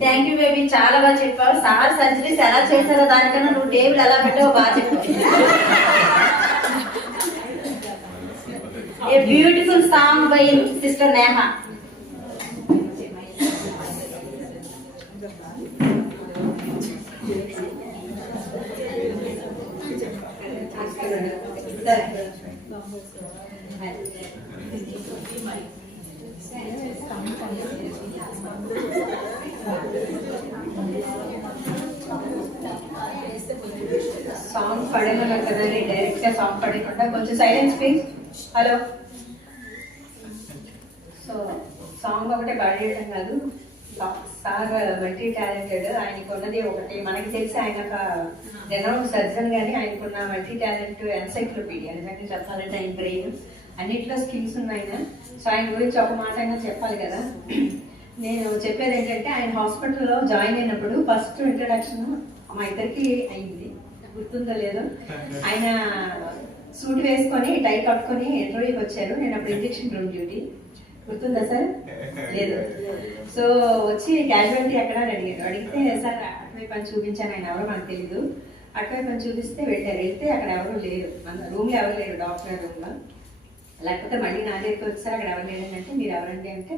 Thank thank you baby, చాలా బాగా చెప్పావు. సార్ సర్జరీస్ ఎలా చేశారో దానికన్నా నువ్వు టేబుల్ ఎలా పెట్టావో బాగా చెప్పావు. A beautiful song by sister Neha. Song పడేమన్నారు కదండి, డైరెక్ట్ గా సాంగ్ పడకుండా కొంచెం silence please. Hello. So song ఒకటే పాడేయడం కాదు, సార్ మల్టీ టాలెంటెడ్. ఆయనకు ఉన్నది ఒకటి మనకి తెలిసి, ఆయన ఒక రెనౌండ్ సర్జన్ గానీ ఆయనకున్న మల్టీ టాలెంట్ ఎన్సైక్లోపీడియా. నిజంగా చెప్పాలంటే ఆయన బ్రెయిన్ అన్నిట్లో స్కిల్స్ ఉన్నాయి. సో ఆయన గురించి ఒక మాట అయినా చెప్పాలి కదా. నేను చెప్పేది ఏంటంటే, ఆయన హాస్పిటల్లో జాయిన్ అయినప్పుడు ఫస్ట్ ఇంట్రడక్షన్ మా ఇద్దరికి అయింది, గుర్తుందో లేదో. ఆయన సూట్ వేసుకొని టై కట్టుకొని ఇంటర్వ్యూకి వచ్చారు. నేను అప్పుడు ఇంజెక్షన్ రూమ్ డ్యూటీ, గుర్తుందా సార్? లేదు. సో వచ్చి క్యాజువాలిటీ ఎక్కడ అని అడిగారు. అడిగితే సార్ అటువైపు అని చూపించాను. ఆయన ఎవరో మనకు తెలీదు. అటువైపు అని చూపిస్తే వెళ్ళారు. వెళ్తే అక్కడ ఎవరు లేరు, మన రూమ్లో ఎవరు లేరు, డాక్టర్ రూమ్లో. లేకపోతే మళ్ళీ నా దగ్గరికి వచ్చారు, అక్కడ ఎవరు లేదంటే మీరు ఎవరండి అంటే,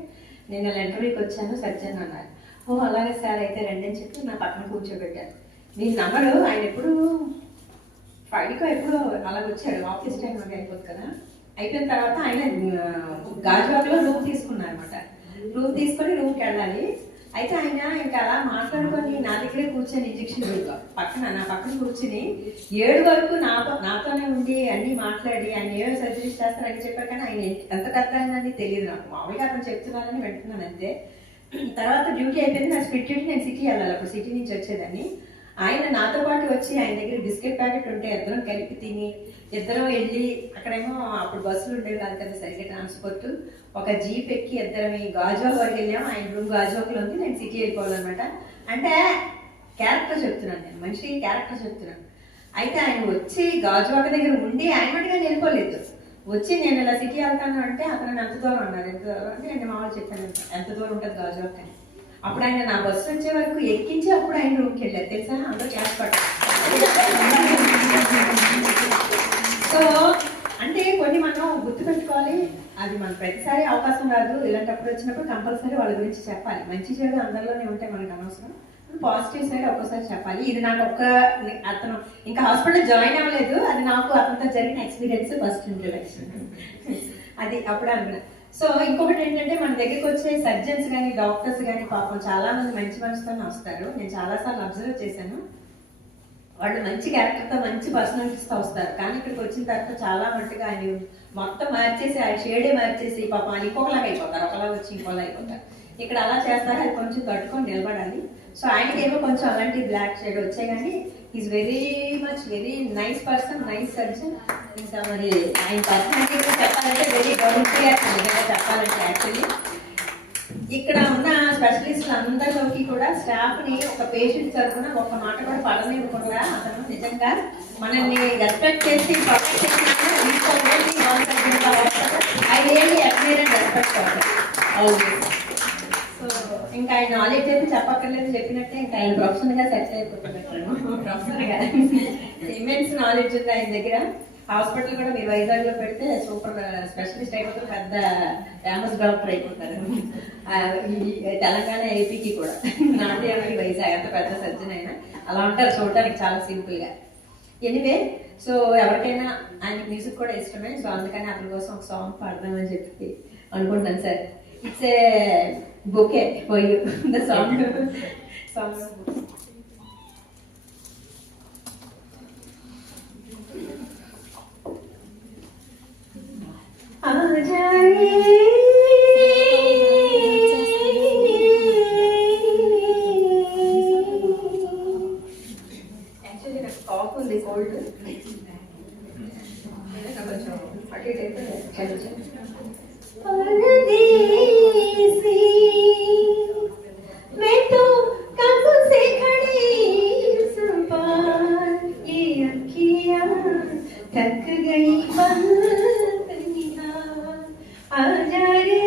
నేను అలా ఇంటర్వ్యూకి వచ్చాను సర్జన్ అన్నారు. ఓ అలాగే సార్ అయితే రండి అని చెప్పి నా పక్కన కూర్చోబెట్టారు. మీరు నమ్మరు, ఆయన ఎప్పుడు ఫ్రైడ్కో ఎప్పుడు అలాగ వచ్చాడు. ఆఫీస్ టైం మనకి అయిపోతుంది కదా. అయిపోయిన తర్వాత ఆయన గాజువాకలో రూమ్ తీసుకున్నారు అనమాట. రూమ్ తీసుకొని రూమ్కి వెళ్ళాలి. అయితే ఆయన ఇంకా అలా మాట్లాడుకొని నా దగ్గరే కూర్చొని ఇంజక్షన్ పక్కన నా పక్కన కూర్చుని 7 వరకు నాతోనే ఉండి అన్ని మాట్లాడి ఆయన ఏమో సర్జరీస్ చేస్తారని చెప్పారు. కానీ ఆయన ఎంత కథని తెలియదు నాకు. మామూలుగా అతను చెప్తున్నానని పెట్టుకున్నాను అంతే. తర్వాత డ్యూటీ అయిపోయింది, నా స్పిట్ డ్యూటీ. నేను సిటీ వెళ్ళాలి, అప్పుడు సిటీ నుంచి వచ్చేదాన్ని. ఆయన నాతో పాటు వచ్చి ఆయన దగ్గర బిస్కెట్ ప్యాకెట్ ఉంటే ఇద్దరం కలిపి తిని, ఇద్దరం వెళ్ళి అక్కడేమో అప్పుడు బస్సులు ఉండేవి కాదు కదా సరిగ్గా ట్రాన్స్పోర్ట్, ఒక జీప్ ఎక్కి ఇద్దరం గాజువాక్ వరకు వెళ్ళాము. ఆయన రూమ్ గాజువాక్లో ఉంది, నేను సిటీ వెళ్ళిపోవాలన్నమాట. అంటే క్యారెక్టర్ చెప్తున్నాను, నేను మనిషికి క్యారెక్టర్ చెప్తున్నాను. అయితే ఆయన వచ్చి గాజువాక దగ్గర ఉండి ఆయన మటుగా వెళ్ళిపోలేదు. వచ్చి నేను ఇలా సిటీ వెళ్తాను అంటే అతను ఎంత దూరం అన్నారు. ఎంత దూరం అంటే నేను మామూలు చెప్పాను ఎంత దూరం ఉంటుంది గాజువాక్ అని. అప్పుడు ఆయన నా బస్సు వచ్చే వరకు ఎక్కించి అప్పుడు ఆయన రూమ్కి వెళ్ళారు తెలుసా. అందరూ క్లాస్ పట్టారు. సో అంటే కొన్ని మనం గుర్తుపెట్టుకోవాలి. అది మన ప్రతిసారి అవకాశం రాదు. ఇలాంటప్పుడు వచ్చినప్పుడు కంపల్సరీ వాళ్ళ గురించి చెప్పాలి. మంచి చెడు అందరిలోనే ఉంటే మనకు అనవసరం. పాజిటివ్ సైడ్ ఒక్కసారి చెప్పాలి. ఇది నాకు అతను ఇంకా హాస్పిటల్ జాయిన్ అవ్వలేదు, అది నాకు అతనితో జరిగిన ఎక్స్పీరియన్స్ ఫస్ట్ ఇంట్రడక్షన్. అది అప్పుడు అనుకున్నా. సో ఇంకొకటి ఏంటంటే, మన దగ్గరికి వచ్చే సర్జన్స్ కానీ డాక్టర్స్ కానీ పాపం చాలా మంది మంచి మనసుతోనే వస్తారు. నేను చాలాసార్లు అబ్జర్వ్ చేశాను. వాళ్ళు మంచి క్యారెక్టర్తో మంచి పర్సనాలిటీస్తో వస్తారు. కానీ ఇక్కడికి వచ్చిన తర్వాత చాలా మట్టుగా ఆయన మొత్తం మార్చేసి, ఆ షేడే మార్చేసి పాపం ఆయన ఇంకొకలాగా అయిపోతారు. ఒకలాగా వచ్చి ఇంకోలా అయిపోతారు. ఇక్కడ అలా చేస్తారు, అది కొంచెం తట్టుకొని నిలబడాలి. సో ఆయనకేమో కొంచెం అలాంటి బ్లాక్ షేడ్ వచ్చాయి. కానీ is very much very nice person, nice surgeon. ఇంకా మరి ఆయన పర్సనాలిటీ చెప్పాలంటే వెరీ డౌన్ఫియర్ నిజంగా చెప్పాలంటే. యాక్చువల్లీ ఇక్కడ ఉన్న స్పెషలిస్టులు అందరిలోకి కూడా స్టాఫ్ని ఒక పేషెంట్ తరఫున ఒక మాట కూడా పడనివ్వకుండా అతను నిజంగా మనల్ని రెస్పెక్ట్ చేసి ప్రొటెక్ట్ చేసి I really admire and respect అవుతుంది. సో ఇంకా ఆయన నాలెడ్జ్ అయితే చెప్పక్కర్లేదు, చెప్పినట్టే ఇంకా ఆయన ప్రొఫెషనల్ గా సెట్ అయిపోతున్నట్టు. ప్రొఫెషనల్ గా ఇమెన్స్ నాలెడ్జ్ ఉంది ఆయన దగ్గర. హాస్పిటల్ కూడా మీరు వైజాగ్ లో పెడితే సూపర్ స్పెషలిస్ట్ అయిపోతారు, పెద్ద ఫేమస్ డాక్టర్ అయిపోతారు. తెలంగాణ ఏపీకి కూడా నాట్యానికి వైజాగ్ అంత పెద్ద సర్జన్ అయినా అలా ఉంటారు చూడటానికి చాలా సింపుల్ గా. ఎనీవే, సో ఎవరికైనా ఆయనకి మ్యూజిక్ కూడా ఇష్టమే. సో అందుకని అతని కోసం ఒక సాంగ్ పాడదామని చెప్పి అనుకుంటాను sir. It's a bouquet for you the song. Actually నాకు కాఫ్ ఉంది, కోల్డ్ కొంచెం అటు ఇటు అయితే मैं तो कब से खड़ी इस पार, ये अखियाँ थक गई आजा रे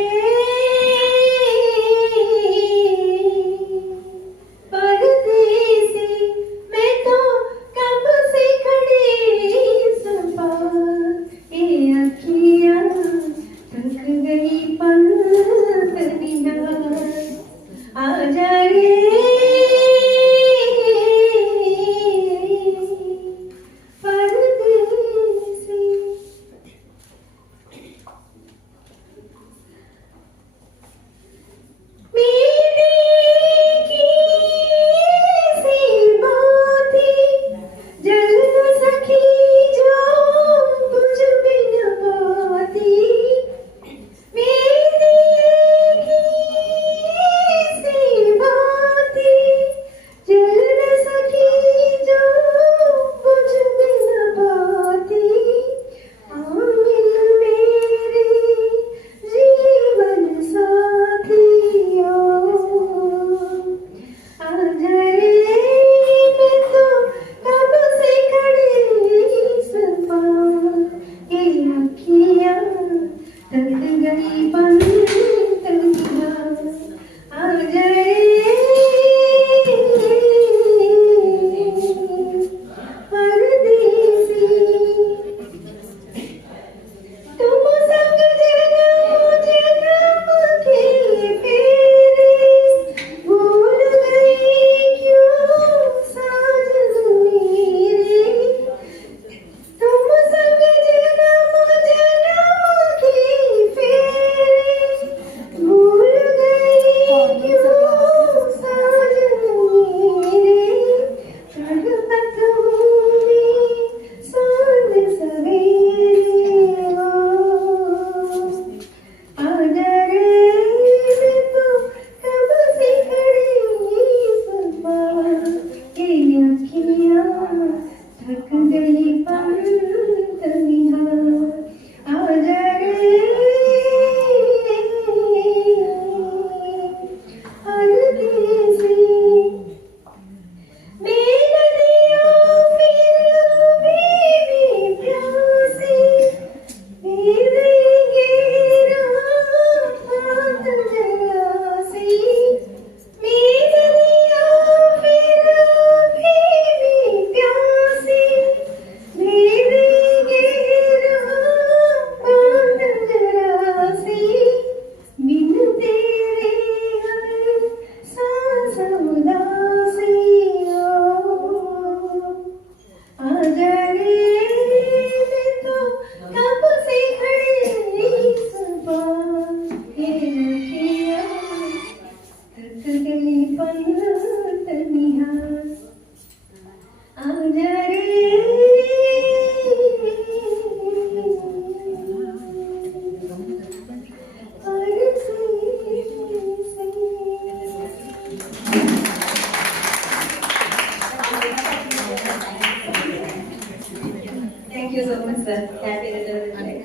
Thank you so much, sir. Happy Republic Day.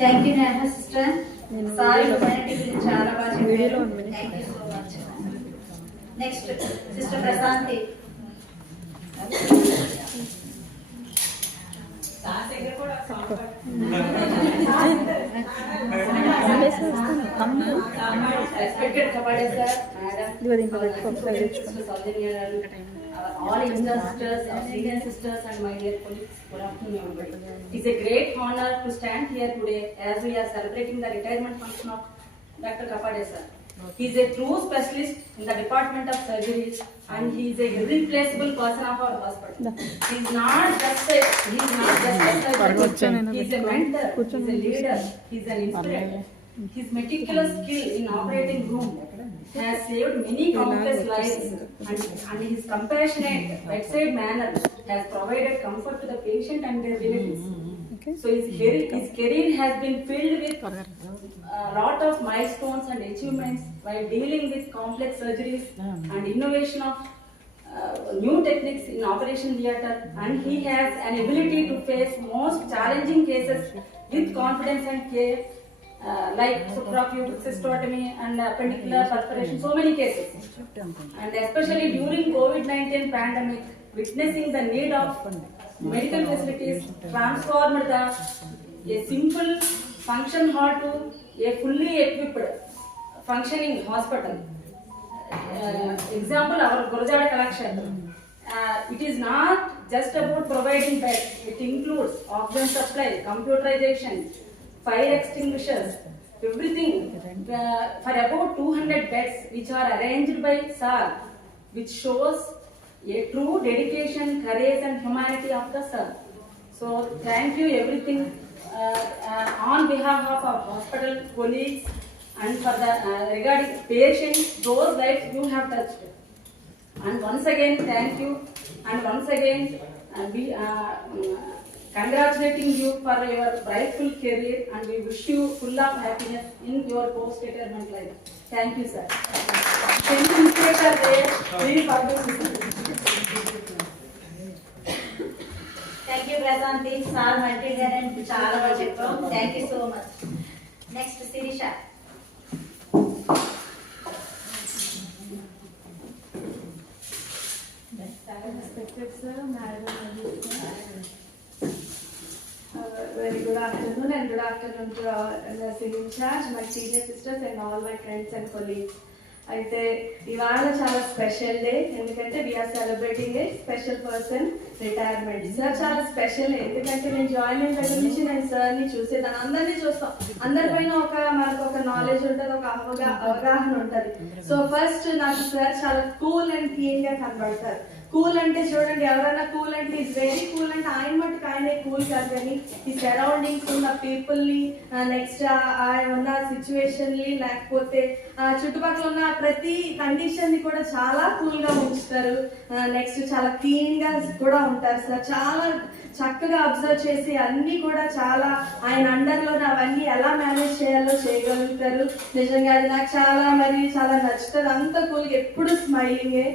Thank you, Neha sister. Sorry, humanity గురించి చాలా బాగా చెప్పారు. Thank you so much. Next, sister Prasanthi. Respected Kapade sir, madam, all younger sisters, our senior sisters, and my dear colleagues, good afternoon, everybody. It's a great honor to stand here today as we are celebrating the retirement function of Dr. Kapade sir. He is a true specialist in the department of surgeries, and he is a irreplaceable person of our hospital. He is not just a surgeon. He is a mentor. He is a leader. He is an inspirator. His meticulous skill in operating room has saved many countless lives, and his compassionate bedside manner has provided comfort to the patient and their relatives. So his career has been filled with a lot of milestones and achievements while dealing with complex surgeries and innovation of new techniques in operation theatre, and he has an ability to face most challenging cases with confidence and care. Like suprapubic cystotomy and appendicular perforation, so many cases. And especially during COVID-19 pandemic, witnessing the need of medical facilities transformed a simple function hall to a fully equipped functioning hospital. Example, our Gurujada collection. It is not just about providing beds. It includes oxygen supply, computerization, fire extinguishers, everything for about 200 beds which are arranged by SAR, which shows a true dedication, courage and humanity of the SAR. So thank you everything on behalf of our hospital colleagues and for the regarding patients, those lives you have touched. And once again thank you, and once again we congratulating you for your brightful career, and we wish you full of happiness in your post-retirement life. Thank you, sir. Thank you, sir. Please forgive me. Thank you, Prasanthi. Sir, multi-talent, చాలా బాగా చెప్పాం. Thank you so much. Next, Sirisha. Respected sir, Madam, very good afternoon and good afternoon to our nursing in charge, my senior sisters and all my friends and colleagues. అయితే ఇవాళ చాలా special day, ఎందుకంటే we are celebrating ఏ special person retirement. Sir చాలా స్పెషల్, ఎందుకంటే నేను జాయిన్ అయిన దగ్గర నుంచి నేను సార్ని చూసేదాన్ని, అందరినీ చూస్తాం, అందరిపైన మనకు ఒక నాలెడ్జ్ ఉంటుంది, ఒక అవగాహన ఉంటుంది. సో ఫస్ట్ నాకు సార్ చాలా కూల్ అండ్ క్లీన్ గా కనబడతారు. కూల్ అంటే చూడండి, ఎవరైనా కూల్ అంటే ఈజ్ వెరీ కూల్ అంటే ఆయన మట్టుకు ఆయనే కూల్ కాదు, కానీ ఈ సరౌండింగ్స్ ఉన్న పీపుల్ ని, నెక్స్ట్ ఆయన ఉన్న సిచ్యువేషన్ ని, లేకపోతే చుట్టుపక్కల ఉన్న ప్రతి కండిషన్ ని కూడా చాలా కూల్ గా ఉంచుతారు. నెక్స్ట్ చాలా క్లీన్ గా కూడా ఉంటారు సార్. చాలా చక్కగా అబ్జర్వ్ చేసి అన్ని కూడా చాలా ఆయన అండర్లో అవన్నీ ఎలా మేనేజ్ చేయాలో చేయగలుగుతారు. నిజంగా అది నాకు చాలా నచ్చుతుంది. అంత కూల్గా ఎప్పుడు స్మైలింగే.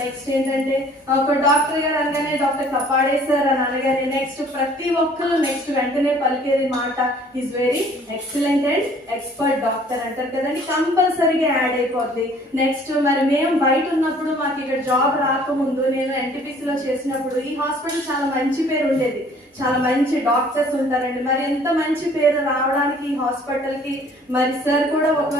నెక్స్ట్ ఏంటంటే ఒక డాక్టర్ గారు అనగానే డాక్టర్ కపాడే సార్ అని అనగానే నెక్స్ట్ ప్రతి ఒక్కరు నెక్స్ట్ వెంటనే పలికేది మాట is very excellent and expert doctor అంటారు కదండి, కంపల్సరీగా యాడ్ అయిపోద్ది. నెక్స్ట్ మరి మేము బయట ఉన్నప్పుడు మాకు ఇక్కడ జాబ్ రాకముందు నేను ఎన్టీపీసీలో చేసినప్పుడు ఈ హాస్పిటల్ చాలా మంచి పేరు ఉండేది, చాలా మంచి డాక్టర్స్ ఉంటారండి. మరి ఎంత మంచి పేరు రావడానికి ఈ హాస్పిటల్ కి మరి సార్ కూడా ఒక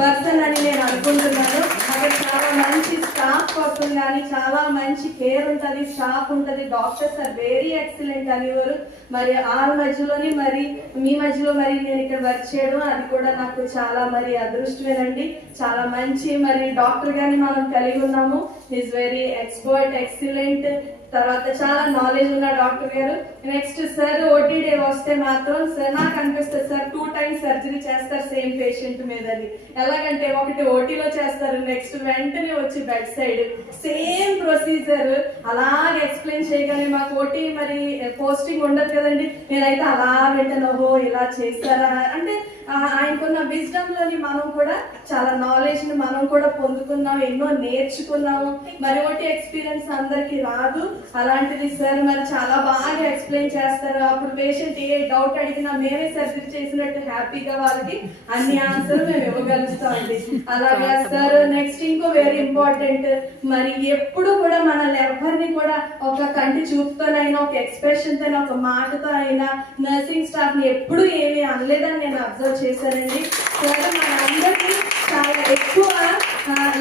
పర్సన్ అని నేను అనుకుంటున్నాను. అక్కడ చాలా మంచి స్టాఫ్ పర్సన్ కానీ చాలా మంచి కేర్ ఉంటుంది, స్టాఫ్ ఉంటుంది, డాక్టర్స్ ఆర్ వెరీ ఎక్సలెంట్ అనేవారు. మరి ఆ మధ్యలోని మరి మీ మధ్యలో మరి నేను ఇక్కడ వర్క్ చేయడం అది కూడా నాకు చాలా మరి అదృష్టమేనండి. చాలా మంచి మరి డాక్టర్ గాని మనం కలిగి ఉన్నాము. ఈజ్ వెరీ ఎక్స్పర్ట్, ఎక్సలెంట్, తర్వాత చాలా నాలెడ్జ్ ఉన్న డాక్టర్ గారు. నెక్స్ట్ సార్ ఓటీ డే వస్తే మాత్రం సార్ నాకు అనిపిస్తుంది సార్ 2 times సర్జరీ చేస్తారు సేమ్ పేషెంట్ మీదని. ఎలాగంటే ఒకటి ఓటీలో చేస్తారు, నెక్స్ట్ వెంటనే వచ్చి బెడ్ సైడ్ సేమ్ ప్రొసీజర్ అలాగే ఎక్స్ప్లెయిన్ చేయగానే మాకు ఓటీ మరి పోస్టింగ్ ఉండదు కదండి, నేనైతే అలా వెంటనే ఓహో ఇలా చేస్తారా అంటే ఆయనకున్న విజ్డమ్ లోని మనం కూడా చాలా నాలెడ్జ్ ని మనం కూడా పొందుకున్నాం, ఎన్నో నేర్చుకున్నాము. మరి ఒకటి ఎక్స్పీరియన్స్ అందరికి రాదు, అలాంటిది సార్ మరి చాలా బాగా ఎక్స్ప్లెయిన్ చేస్తారు. అప్పుడు పేషెంట్ ఏ డౌట్ అడిగినా మేమే సర్జరీ చేసినట్టు హ్యాపీగా వాళ్ళకి అన్ని ఆన్సర్ మేము ఇవ్వగలుగుతామండి. అలాగే సార్ నెక్స్ట్ ఇంకో వెరీ ఇంపార్టెంట్, మరి ఎప్పుడు కూడా మనల్ని ఎవరిని కూడా ఒక కంటి చూపుతోనైనా ఒక ఎక్స్ప్రెషన్ తో ఒక మాటతో అయినా నర్సింగ్ స్టాఫ్ ని ఎప్పుడు ఏమీ అనలేదని నేను అబ్జర్వ్ చేశానండి. సార్ మనందరినీ చాలా ఎక్కువ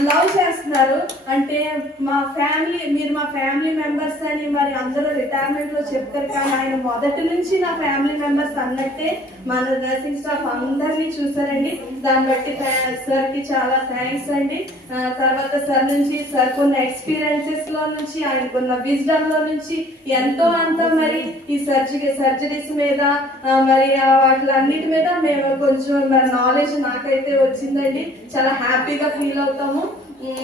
లవ్ చేస్తున్నారు. అంటే మా ఫ్యామిలీ, మీరు మా ఫ్యామిలీ మెంబర్స్ అని మరి అందరూ రిటైర్మెంట్ లో చెప్తారు, కానీ ఆయన మొదటి నుంచి నా ఫ్యామిలీ మెంబర్స్ అన్నట్టే మన నర్సింగ్ స్టాఫ్ అందరినీ చూసారండి. దాన్ని బట్టి సార్ కి చాలా థ్యాంక్స్ అండి. తర్వాత సార్ నుంచి సార్ కొన్న ఎక్స్పీరియన్సెస్ లో నుంచి ఆయనకున్న విజ్డమ్ లో నుంచి ఎంతో అంత మరి ఈ సర్జరీస్ మీద మరి వాటిలన్నిటి మీద మేము కొంచెం మరి నాలెడ్జ్ నాకైతే వచ్చిందండి. చాలా హ్యాపీగా ఫీల్ అవుతాము.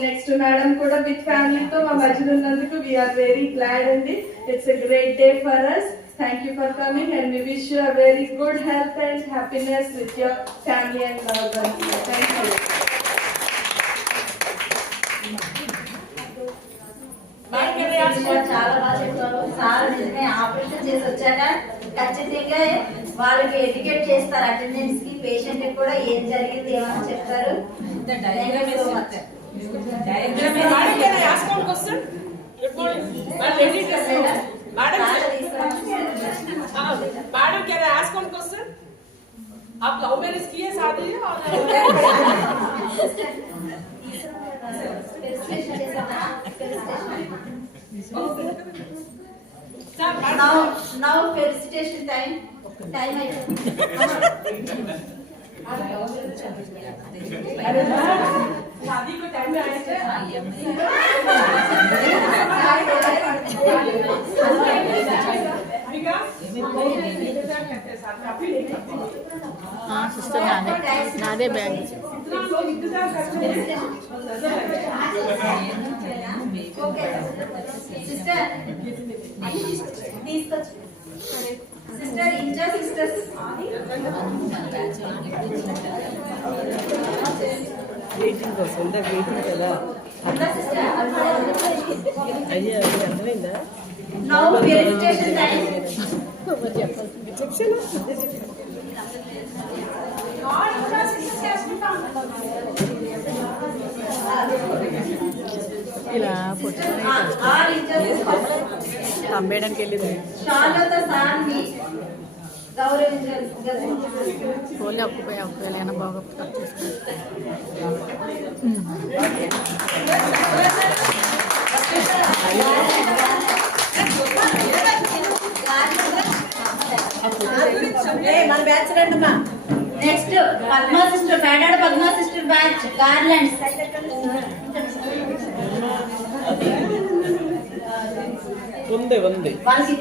నెక్స్ట్ మేడం కూడా విత్ ఫ్యామిలీతో మా మధ్యలో ఉన్నందుకు వీఆర్ వెరీ గ్లాడ్ అండి. It's a great day for us. Thank you for coming and we wish you a very good health and happiness with your family and loved ones. Thank you. చాలా బాగా చెప్తారు సార్. నిజమే ఆపరేషన్ చేసి వచ్చాక ఖచ్చితంగా వాళ్ళకి ఎడ్యుకేట్ చేస్తారు, అటెండెన్స్ కి, పేషెంట్ కి కూడా ఏం జరిగింది ఏమని చెప్తారు. मैडम कह रहे हैं कौन क्वेश्चन आप लव मैरिज किए शादी now felicitation time शादी को टाइम में आए थे सिस्टर नादे बैग సిస్టర్ ఇంజా సిస్టర్స్ వెయిటింగ్ కోసం వెయిటింగ్ కదా అది అర్థమైందా? Now verification time. ఇలా ఆల్ ఇంజా తమ్మేయడానికి వెళ్ళింది శాలత సార్ని పోలే ఒక్కవేళ బాగా మన బ్యాచ్ రండమ్మా. Next Padma sister, Pedada Padma sister batch garlands. ఉంది ఉంది వాళ్ళకి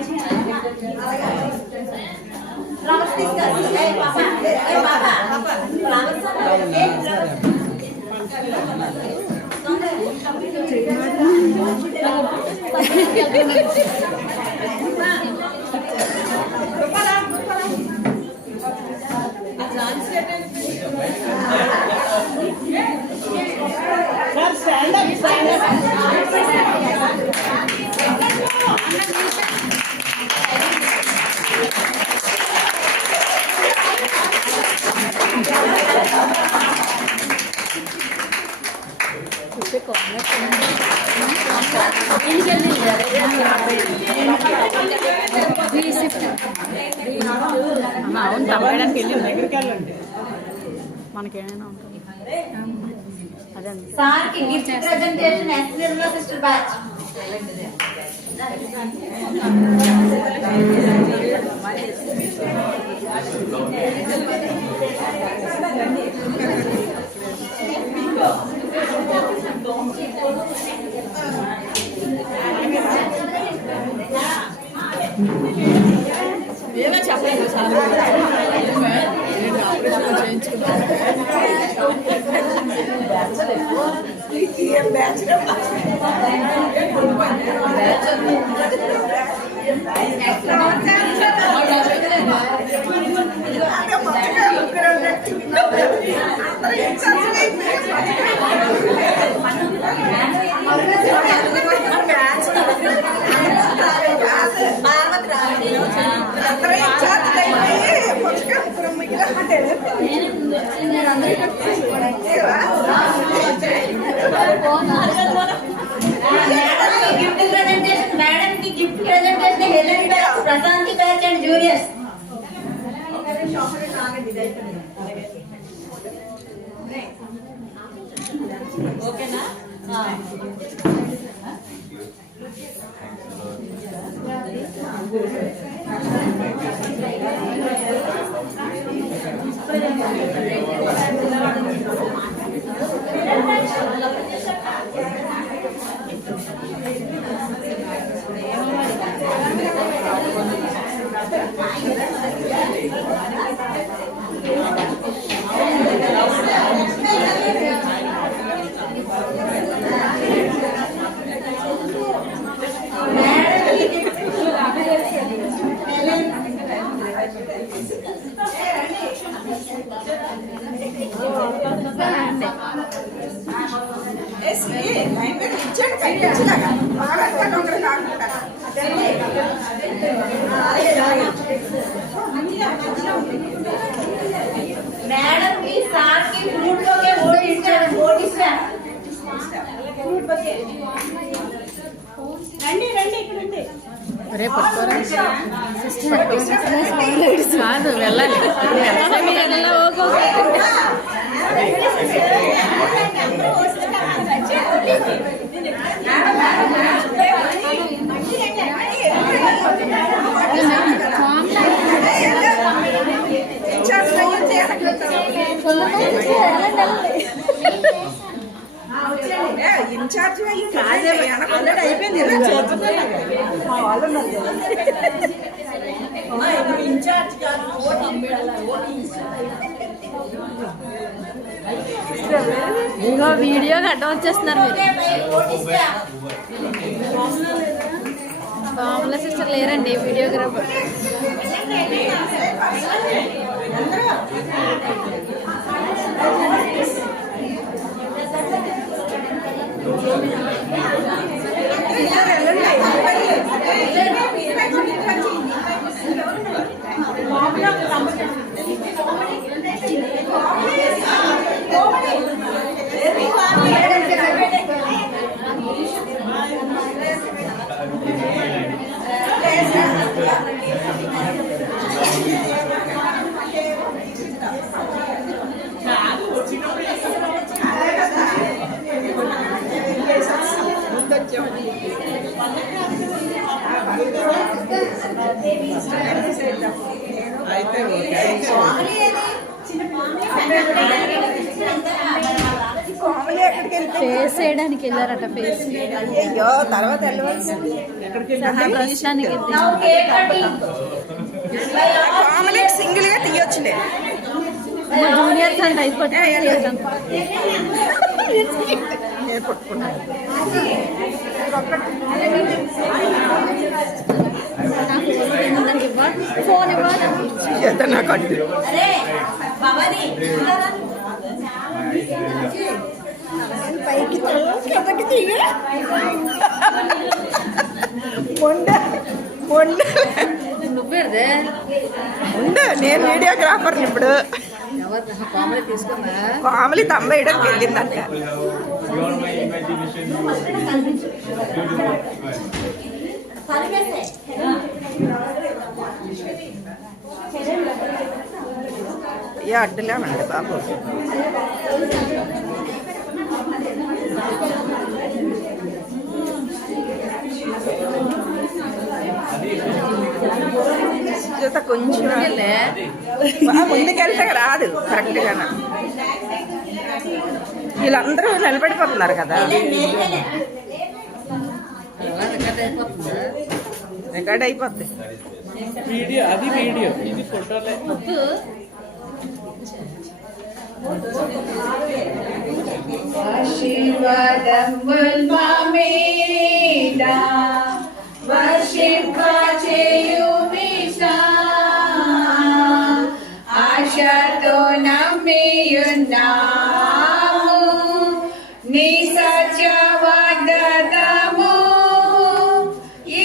ఫ్లవర్స్ తీసుకొచ్చి అవును తప్పడానికి వెళ్ళి దగ్గరికి వెళ్ళండి మనకేమైనా ఉంటుంది అదే సార్ కి gift presentation SLS sister batch. ఏదో చెప్పలేదు ఆపరేషన్ చేయించుకున్నాను గిఫ్ట్ ప్రెజెంటేషన్ మేడం కి gift presentation Helen batch, Prashanti batch and juniors. ఓకేనా? మేడం కి సార్ కి ఫ్రూట్ బొకే ఓడిస్తాను. రండి రండి ఇక్కడ ఉంది. రేపు పట్టుకోరా కాదు వెళ్ళాలి ఇన్ఛార్జ్ అయిపోయింది ఇన్ఛార్జ్ ఇగో వీడియో గడ్డ వచ్చేస్తున్నారు మామూలు సిస్టర్ లేరండి వీడియోగ్రాఫర్. అయితే ఫేస్ వేయడానికి వెళ్ళారట ఫేస్ అయ్యో తర్వాత వెళ్ళవలసింది ప్రశ్నానికి కామన్ సింగిల్ గా తీయొచ్చులే జూనియర్స్ అంటే అయిపోతుంది నేను పట్టుకున్నాను ఫోన్ ఇవ్వాలి నాకు అడ్డు పైకి కిందకి తీయ నువ్వేదే ఉండు నేను వీడియోగ్రాఫర్ని ఇప్పుడు కామెడీ తీసుకున్నా కామలి తమ్మేయడానికి వెళ్ళిందంట ఏ అడ్డులే ఉండి బాబు కొంచెం ముందుకెళ్తే రాదు కరెక్ట్ గా వీళ్ళందరూ నిలబడిపోతున్నారు కదా రికార్డ్ అయిపోద్ది వీడియో అది వీడియో ఇది ఫోటోలే ఆశీర్వాదం మీద వర్షింపచేయుమిషా ఆశతో నమ్మియున్నాము నీ సత్యవాగ్దానము ఈ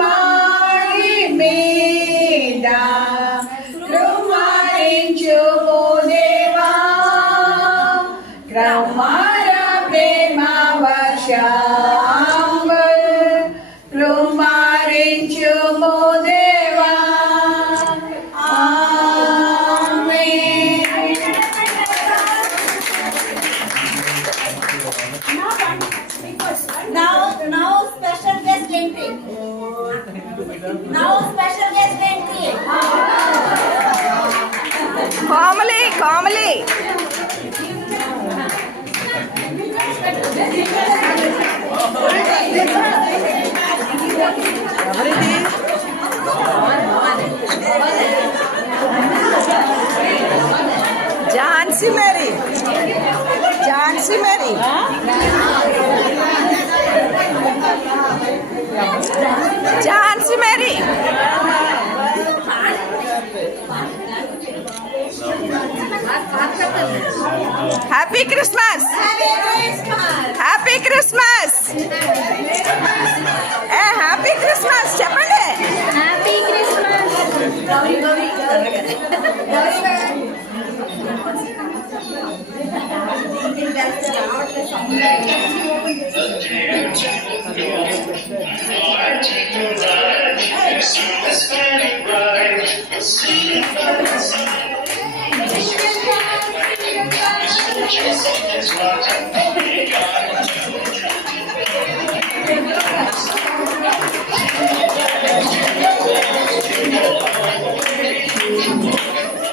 మారి మీద కృమారించుము దేవా క్రమార ప్రేమ వర్షం కృమారించుము దేవా Now special guest entry. Now special guest entry. కామలి కామలి Jhansi Mary Jhansi Mary Jhansi Mary happy Christmas happy Christmas happy Christmas చెప్పండి happy Christmas Thank you.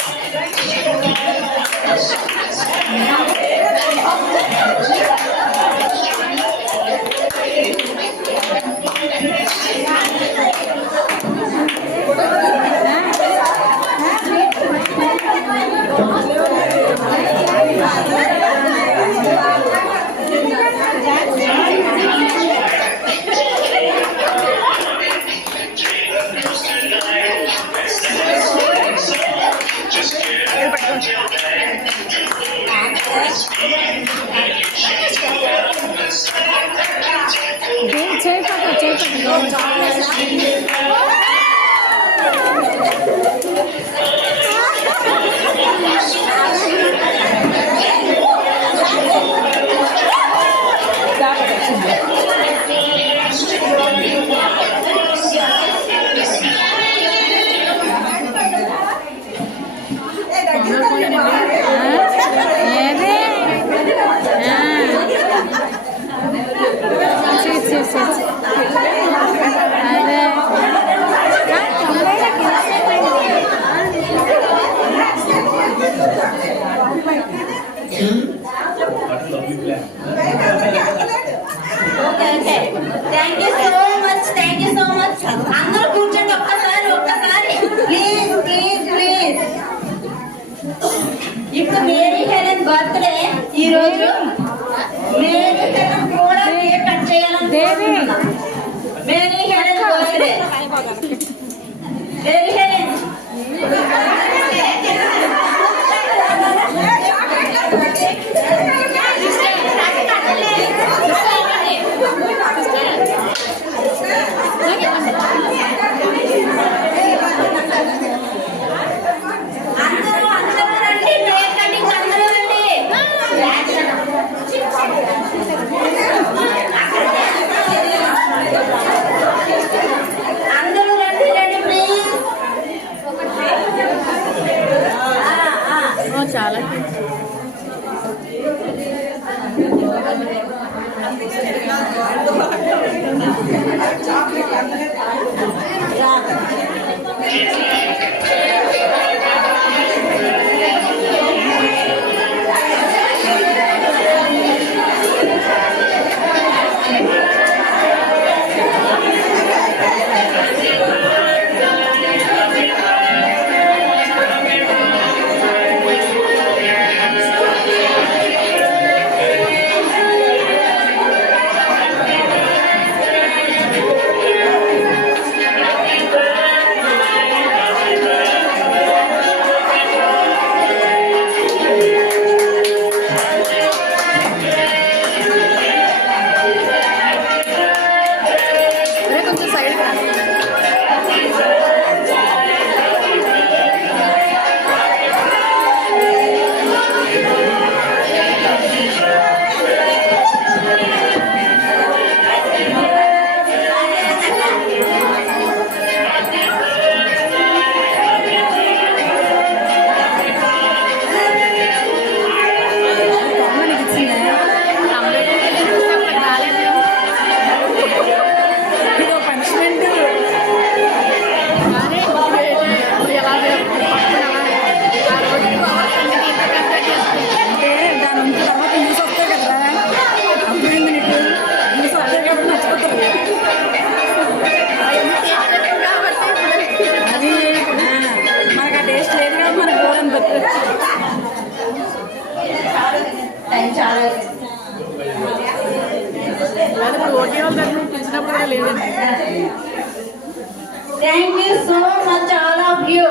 Thank you so much, all of you.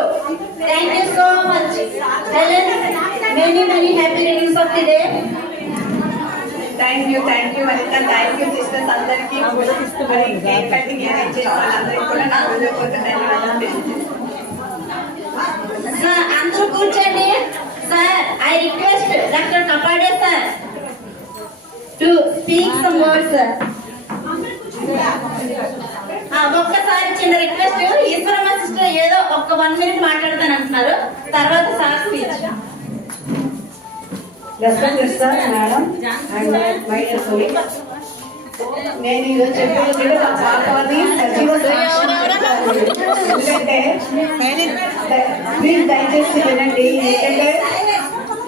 Thank you so much. Helen, many happy readings of the day. Thank you Anitha, thank you sisters అందరికీ. మరి cake cutting ఏమైనా చేసిన వాళ్ళందరికీ కూడా నా హృదయపూర్వక ధన్యవాదాలు తెలియజేస్తున్నాను. సార్ అందరూ కూర్చోండి. Sir I request doctor Kapade sir to speak some words sir. ఒక్కసారి చిన్న రిక్వెస్ట్, ఈశ్వరమ్మ సిస్టర్ ఏదో ఒక్క 1 minute మాట్లాడతాను అంటున్నారు, తర్వాత sir speech. Respected sir, madam and my dear colleague, నేను ఈరోజు చెప్పేది మా పాపని సజీవ సాక్ష్యం. ఎందుకంటే ప్లీజ్ దయచేసి వినండి. ఎందుకంటే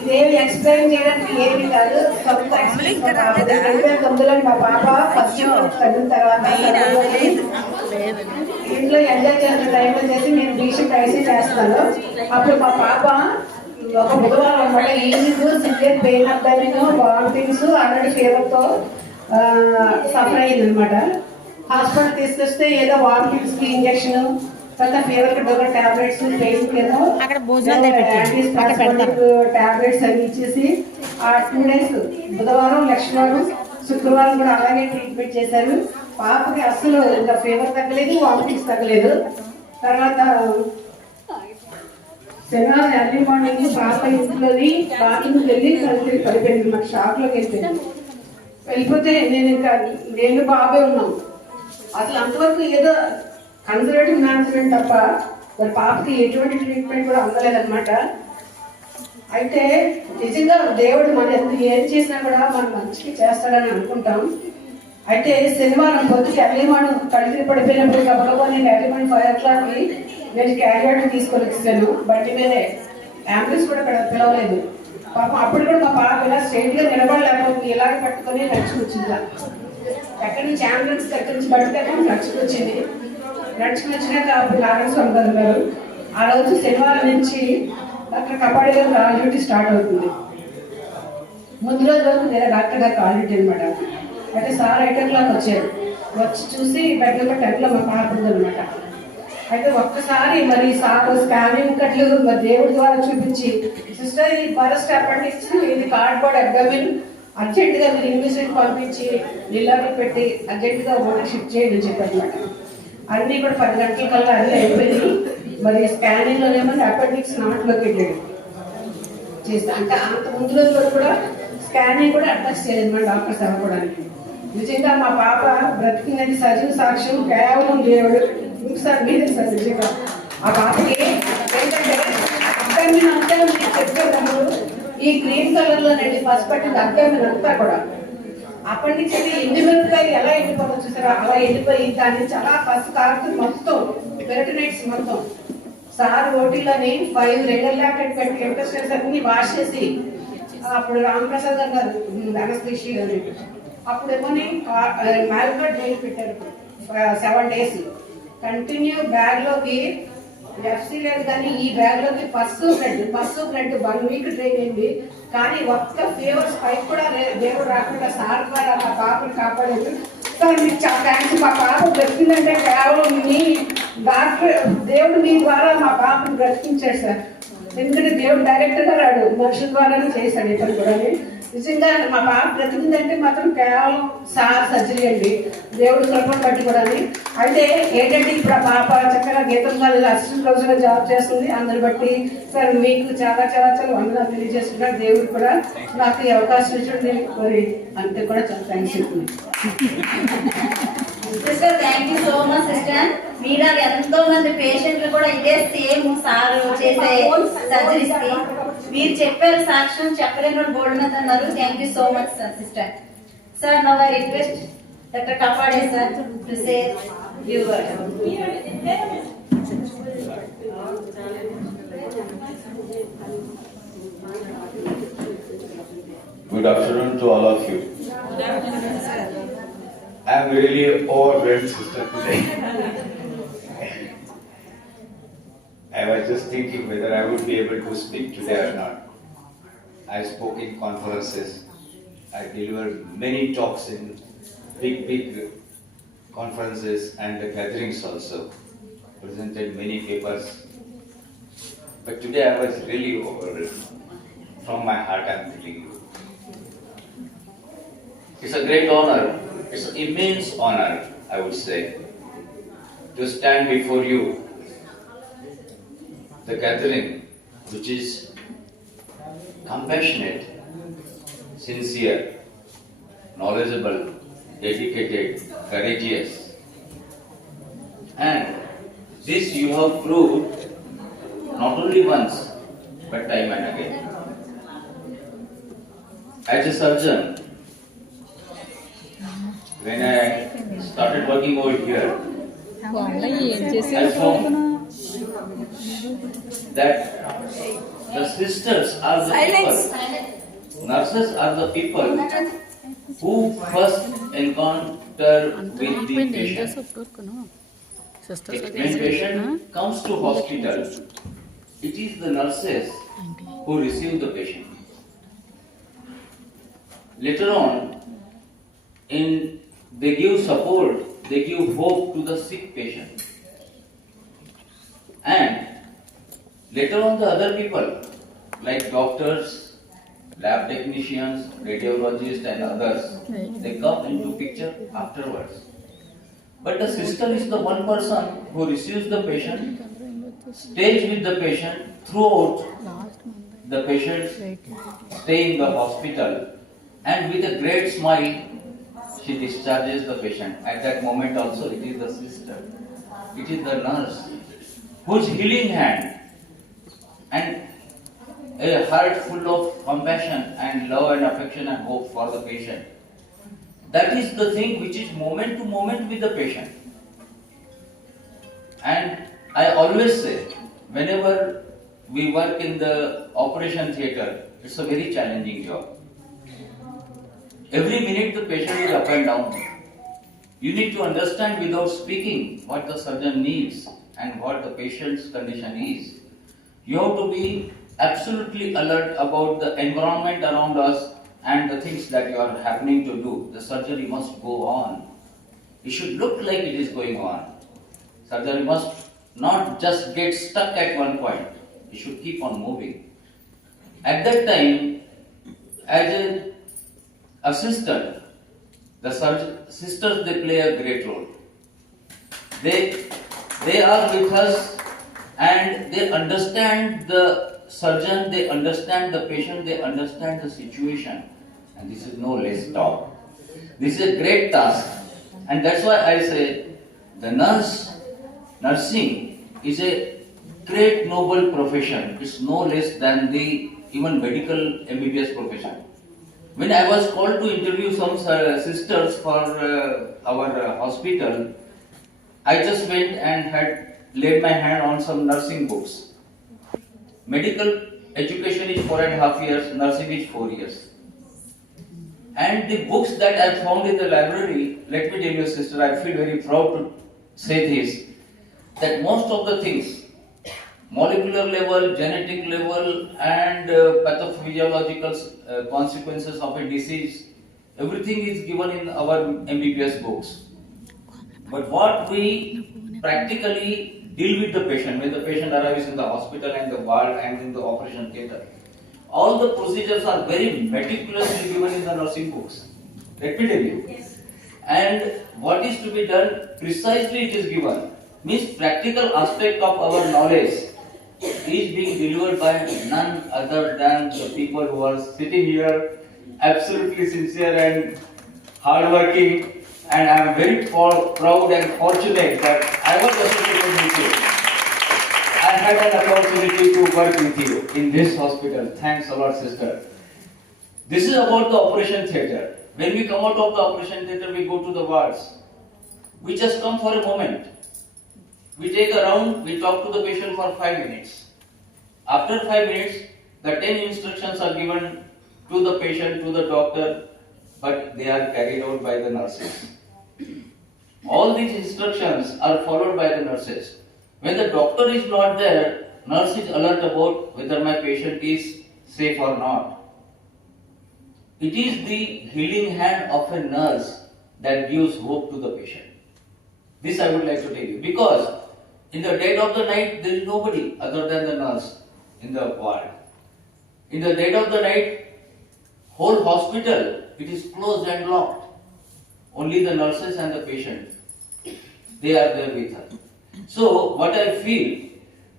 ఇదేమి ఎక్స్ప్లెయిన్ చేయడానికి ఏమి కాదు, సొంత ఎక్స్పీరియన్స్. 2009లో మా పాప ఫస్ట్ చదివిన తర్వాత ఇంట్లో ఎంజాయ్ చేసిన టైంలో చేసి నేను బీషప్ ఐసీ చేస్తాను. అప్పుడు మా పాప ఒక బుధవారం అనమాట ఈవినింగ్ సివియర్ పెయిన్ అబ్బాయిను వామిటింగ్స్ ఆల్రెడీ ఫీవర్తో సఫర్ అయింది అనమాట. హాస్పిటల్ తీసుకొస్తే ఏదో వామిటింగ్స్ కి ఇంజక్షన్, తర్వాత ఫీవర్ కి డోర్ టాబ్లెట్స్, పెయిన్ ఏమో టాబ్లెట్స్ అవి ఇచ్చేసి ఆ 2 days బుధవారం లక్ష్మీవారం శుక్రవారం కూడా అలాగే ట్రీట్మెంట్ చేశారు. పాపకి అసలు ఇంకా ఫీవర్ తగ్గలేదు, వామిటింగ్స్ తగ్గలేదు. తర్వాత శనివారం ఎర్లీ మార్నింగ్ పాప ఇంట్లోని బాత్రూమ్కి వెళ్ళి కలిసి పడిపోయింది. మాకు షాక్ లోకి వెళ్ళిపోతే నేను బాబే ఉన్నాం. అసలు అంతవరకు ఏదో కన్సర్వేటివ్ మేనేజ్మెంట్ తప్ప మరి పాపకి ఎటువంటి ట్రీట్మెంట్ కూడా అందలేదన్నమాట. అయితే నిజంగా దేవుడు మన ఏం చేసినా కూడా మనం మంచిగా చేస్తాడని అనుకుంటాం. అయితే శనివారం పొద్దుకి ఎర్లీమాను కడిగి పడిపోయినప్పుడు గబగబా నేను ఎర్లీమాన్ 5 o'clock నేను క్యారియర్ తీసుకొని వచ్చాను. బండి మీదే అంబులెన్స్ కూడా ఇక్కడ పిలవలేదు. పాపం అప్పుడు కూడా మా పాప ఇలా స్ట్రైట్ గా నిలబడలేకపోతే ఇలాగే పట్టుకొని నడుచుకొచ్చింది. ఎక్కడి నుంచి అంబులెన్స్ ఎక్కడి నుంచి పడితే నడుచుకొచ్చింది. నడుచుకొచ్చినాక అప్పుడు నారాయణ స్వామి గారు ఆ రోజు శనివారం నుంచి డాక్టర్ కపాడి గారు కాల్ డ్యూటీ స్టార్ట్ అవుతుంది. ముందు రోజు వరకు వేరే డాక్టర్ గారు కాల్ డ్యూటీ అనమాట. అయితే సార్ 8 o'clock వచ్చారు. వచ్చి చూసి బెడ్ నెంబర్ 10లో మా పాప ఉందనమాట. అయితే ఒక్కసారి మరి సార్ స్కానింగ్ కట్లు మరి దేవుడి ద్వారా చూపించి, సిస్టర్ ఇది ఫస్ట్ అపెండిక్స్, ఇది కార్డ్బోర్డ్ అబ్డామిన్, అర్జెంట్ గా మీరు ఇంగ్లీష్ పంపించి నిల్లాకి పెట్టి అర్జెంట్ గా ఓటర్ షిఫ్ట్ చేయండి చెప్పారనమాట. అన్ని కూడా 10 గంటల కల్లా అన్ని అయిపోయింది. మరి స్కానింగ్ లోనేమో అపెండిక్స్ నాట్ లొకేటెడ్ చేస్తా అంటే అంత ముందు రోజు కూడా స్కానింగ్ కూడా అటాచ్ చేయలేదు మన డాక్టర్స్ అవ్వడానికి. నిజంగా మా పాప బ్రతికిందని సజీవ సాక్ష్యం కేవలం దేవుడు. సార్ మీరే సార్ నిజంగా ఆ పాపకి ఏంటంటే అబ్డామిన్ అంతా మీరు చెప్పేటప్పుడు ఈ గ్రీన్ కలర్ లో నండి ఫస్ట్ పట్టింది అబ్డామిన్ అంతా కూడా. అపెండిక్స్ అయితే ఎండిమిరపకాయలు ఎలా ఎండిపోతుందో చూసారా, అలా ఎండిపోయి దాన్ని చాలా ఫస్ట్ కారుతుంది మొత్తం పెరటనైట్స్ మొత్తం. సార్ ఓటీలోని 5 రెగ్యులర్ ల్యాబ్ పెట్టి ఇంట్రెస్ట్ అన్ని వాష్ చేసి అప్పుడు రామప్రసాద్ గారు అనస్థీషియా అని అప్పుడేమోని మ్యాల్బర్ట్ జైలు పెట్టారు 7 days కంటిన్యూ. బ్యాగ్ లోకి ఎఫ్సీ లేదు కానీ ఈ బ్యాగ్ లోకి పర్సు బ్లడ్ 1 week ట్రైన్ అయింది. కానీ ఒక్క ఫీవర్ స్పైక్ కూడా దేవుడు రాకుండా సార్ ద్వారా మా పాపని కాపాడేది. సార్ మీకు చాలా థ్యాంక్స్. మా పాప బ్రతికిందంటే కేవలం మీ డాక్టర్ దేవుడు మీ ద్వారా మా పాపని బ్రతికించాడు సార్. ఎందుకంటే దేవుడు డైరెక్టర్ గా రాడు, మనుషుల ద్వారానే చేశాడు ఇతను కూడా. నిజంగా మా పాప బ్రతికిందంటే మాత్రం కేవలం సార్ సర్జరీ అండి, దేవుడు కృపను బట్టి కూడా. అయితే ఏంటంటే ఇప్పుడు ఆ పాప చక్కగా గీతం కాలేజ్ అసిస్టెంట్ ప్రొఫెసర్ జాబ్ చేస్తుంది. అందరు బట్టి సార్ మీకు చాలా చాలా చాలా వందనాలు తెలియజేస్తున్నారు. దేవుడు కూడా నాకు ఈ అవకాశం ఇచ్చింది. మరి అంతే కూడా చాలా థ్యాంక్స్ చెప్తుంది. Sister thank you so much sister. మీలా ఎంతో మంది పేషెంట్లు కూడా ఇదే సేమ్ సార్ చేసే సర్జరీస్ కి మీరు చెప్పారు సాక్ష్యం, చెప్పలేని వాళ్ళు బోర్డు మీద ఉన్నారు. Thank you so much sir sister. Sir now I request doctor Kapade sir to say few words. Good afternoon to all of you. I am really overwhelmed, sister, today. I was just thinking whether I would be able to speak today or not. I spoke in conferences. I delivered many talks in big conferences and the gatherings also, presented many papers. But today I was really overwhelmed. From my heart I am telling you. It's a great honor, it's an immense honor, I would say, to stand before you. The gathering, which is compassionate, sincere, knowledgeable, dedicated, courageous. And this you have proved not only once, but time and again. As a surgeon, when I started working over here, I found that the sisters are the people, nurses are the people who first encounter with the patient. When patient comes to hospital, it is the nurses who receive the patient. Later on, they give support, they give hope to the sick patient. And later on the other people, like doctors, lab technicians, radiologists and others, they come into picture afterwards. But the sister is the one person who receives the patient, stays with the patient throughout the patient's stay in the hospital, and with a great smile, she discharges the patient. At that moment also, it is the sister, it is the nurse, whose healing hand and a heart full of compassion and love and affection and hope for the patient. That is the thing which is moment to moment with the patient. And I always say, whenever we work in the operation theatre, it's a very challenging job. Every minute the patient is up and down. You need to understand without speaking what the surgeon needs and what the patient's condition is. You have to be absolutely alert about the environment around us and the things that you are happening to do. The surgery must go on. It should look like it is going on. Surgery must not just get stuck at one point. It should keep on moving. At that time, as an assistant, the sisters, they play a great role. They are with us and they understand the surgeon, they understand the patient, they understand the situation. And this is no less talk. This is a great task. And that's why I say the nursing is a great noble profession. It's no less than the even medical MBBS profession. When I was called to interview some sisters for our hospital, I just went and had laid my hand on some nursing books. Medical education is 4.5 years, nursing is 4 years. And the books that I found in the library, let me tell you, sister, I feel very proud to say this, that most of the things, molecular level, genetic level, and pathophysiological consequences of a disease, everything is given in our MBBS books. But what we practically deal with the patient, when the patient arrives in the hospital and the ward and in the operation theatre, all the procedures are very meticulously given in the nursing books. Let me tell you. Yes. And what is to be done, precisely it is given. Means practical aspect of our knowledge is being delivered by none other than the people who are sitting here, absolutely sincere and hardworking. And I am very proud and fortunate that I was associated with you. I had an opportunity to work with you in this hospital. Thanks a lot, sister. This is about the operation theatre. When we come out of the operation theatre, we go to the wards. We just come for a moment. We take a round, we talk to the patient for 5 minutes. After 5 minutes, the 10 instructions are given to the patient, to the doctor, but they are carried out by the nurses. All these instructions are followed by the nurses. When the doctor is not there, nurse is alert about whether my patient is safe or not. It is the healing hand of a nurse that gives hope to the patient. This I would like to tell you, because in the dead of the night there is nobody other than the nurse in the ward. In the dead of the night, whole hospital, it is closed and locked. Only the nurses and the patient, they are there with her. So what I feel,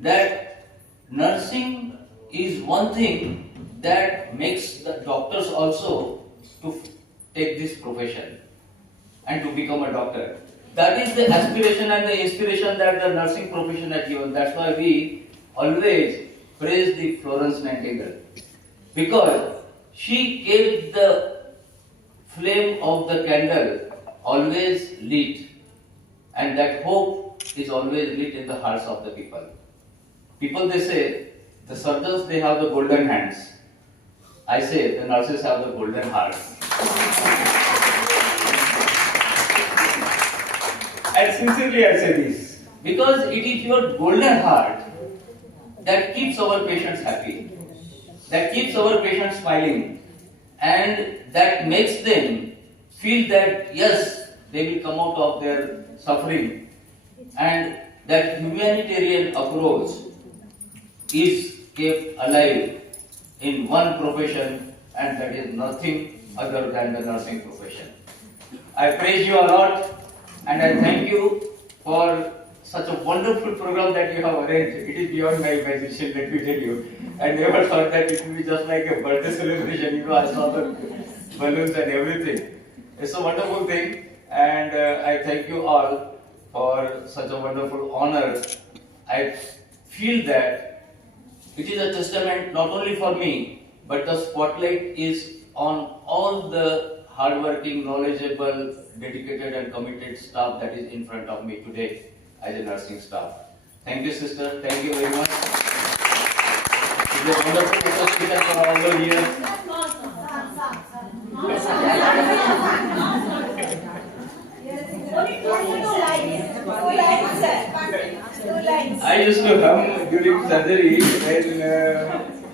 that nursing is one thing that makes the doctors also to take this profession and to become a doctor. That is the aspiration and the inspiration that the nursing profession has given. That's why we always praise the Florence Nightingale, because she kept the flame of the candle always lit, and that hope is always lit in the hearts of the people. People, they say, the surgeons, they have the golden hands. I say, the nurses have the golden hearts. And sincerely I say this, because it is your golden heart that keeps our patients happy, that keeps our patients smiling, and that makes them feel that yes, they will come out of their suffering, and that humanitarian approach is kept alive in one profession, and that is nothing other than the nursing profession. I praise you a lot, and I thank you for such a wonderful program that you have arranged. It is beyond my imagination, let me tell you. I never thought that it would be just like a birthday celebration. You know, I saw the balloons and everything. It's a wonderful thing, and I thank you all for such a wonderful honor. I feel that it is a testament not only for me, but the spotlight is on all the hardworking, knowledgeable, dedicated and committed staff that is in front of me today as a nursing staff. Thank you, sister. Thank you very much. It is a wonderful association for all the years. I used to hum during surgery when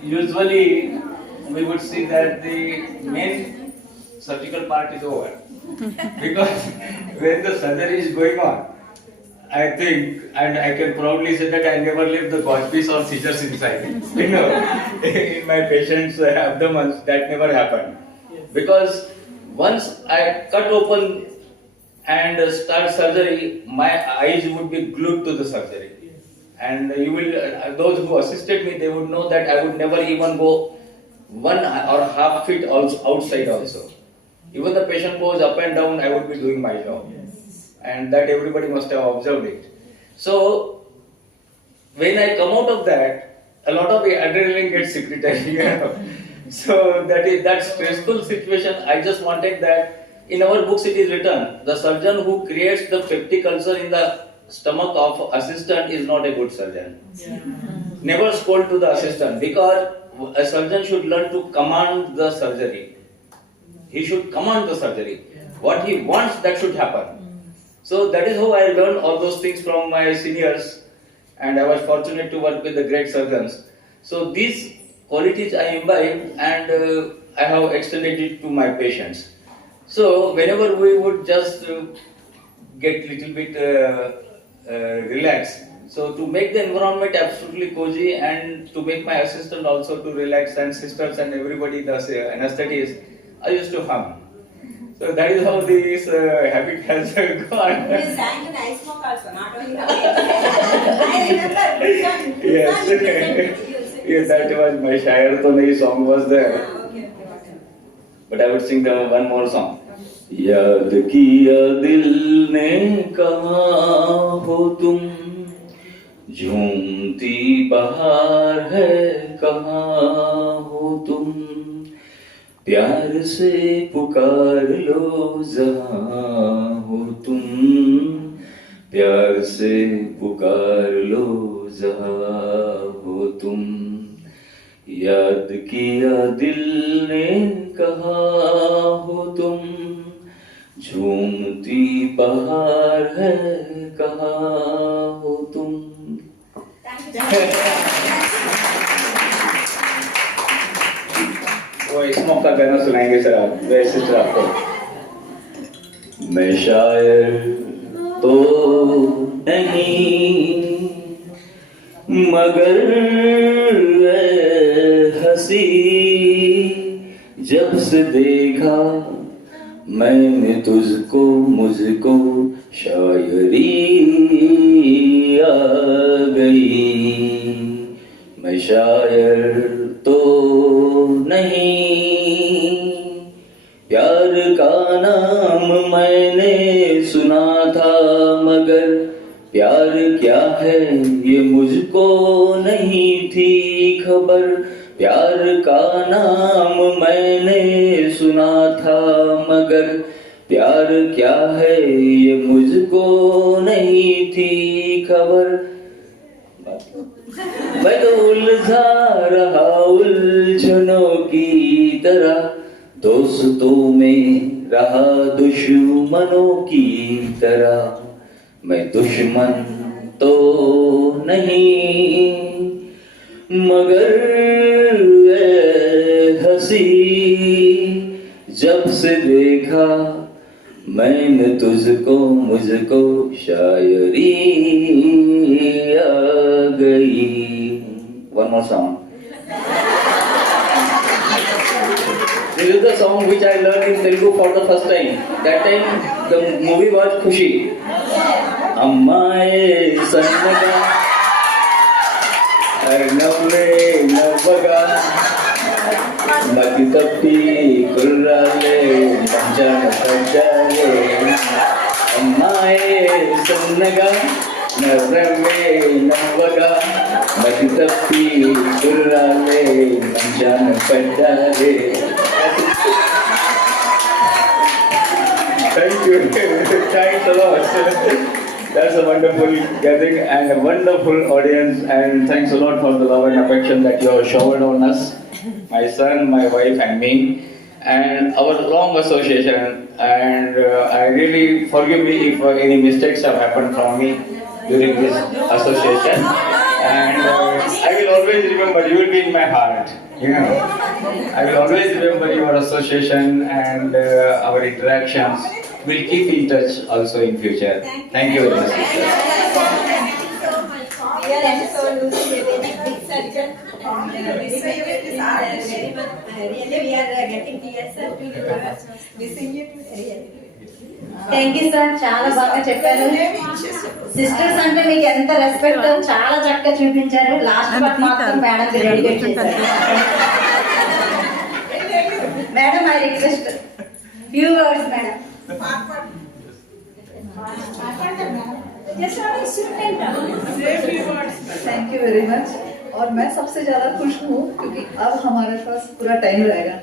usually we would see that the main surgical part is over. Because when the surgery is going on, I think, and I can proudly say that I never left the gauze or scissors inside. You know, in my patient's abdomens, that never happened. Because once I cut open and start surgery, my eyes would be glued to the surgery. And you will, those who assisted me, they would know that I would never even go 1 or half feet outside also. Even the patient goes up and down, I would be doing my job. And that everybody must have observed it. So, when I come out of that, a lot of adrenaline gets secreted. You know? So, that stressful situation, I just wanted that. In our books it is written, the surgeon who creates the peptic ulcer in the stomach of assistant is not a good surgeon. Yeah. Never scold to the assistant, because a surgeon should learn to command the surgery. He should command the surgery. What he wants, that should happen. So that is how I learned all those things from my seniors, and I was fortunate to work with the great surgeons. So these qualities I imbibe, and I have extended it to my patients. So whenever we would just get little bit relaxed, so to make the environment absolutely cozy and to make my assistant also to relax, and sisters and everybody does anesthetists, I used to hum. So that is how this habit has gone. You sang in Ice Smoke also, not only I remember. Yes. Yes, that was my Shayar To Nahi song was there. Okay. But I would sing the one more song. याद किया दिल ने कहाँ हो तुम, झूमती बहार है कहाँ हो तुम, प्यार से पुकार लो जहाँ हो तुम, प्यार से पुकार लो जहाँ हो तुम, याद किया दिल ने कहाँ हो तुम, झूमती बहार है कहाँ हो तुम. वो स्मोक का गाना सुनाएंगे सर आप, वैसे सर आपको. मैं शायर तो नहीं, मगर हंसी जब से देखा मैंने तुझको, मुझको शायरी आ गई। मैं शायर तो नहीं, प्यार का नाम मैंने सुना था, मगर प्यार क्या है ये मुझको नहीं थी खबर। प्यार का नाम मैंने सुना था, मगर प्यार क्या है ये मुझको नहीं थी खबर। मैं तो उलझा रहा उलझनों की तरह, दोस्तों में रहा दुश्मनों की तरह। मैं दुश्मन तो नहीं, मगर हंसी जब से देखा मैंने तुझको, मुझको शायरी आ गई। One more song. This is the song which I learned in Telugu for the first time. That time the movie was Khushi. Ammaye sannaka arnavle navaga mati tappi kurrale panchana panchale. Ammaye sannaka narave navaga mati tappi kurrale panchana panchale. Thank you. Thanks a lot. That's a wonderful gathering and a wonderful audience, and thanks a lot for the love and affection that you have showered on us, my son, my wife and me, and our long association. And I really forgive me if any mistakes have happened from me during this association. And I will always remember, you will be in my heart. You know, I will always remember your association and our interactions. We'll keep in touch also in future. Thank you very much. We are also losing a very big surgeon. Really, we are getting tears. Missing you really. Thank you sir, చాలా బాగా చెప్పారు. సిస్టర్స్ అంటే మీకు ఎంత రెస్పెక్ట్, చాలా చక్కగా చూపించారు. Last part మాత్రం మేడం డెడికేట్ చేశారు. Madam I request few words madam. Thank you very much. और मैं सबसे ज्यादा खुश हूँ क्योंकि अब हमारे पास पूरा टाइम रहेगा।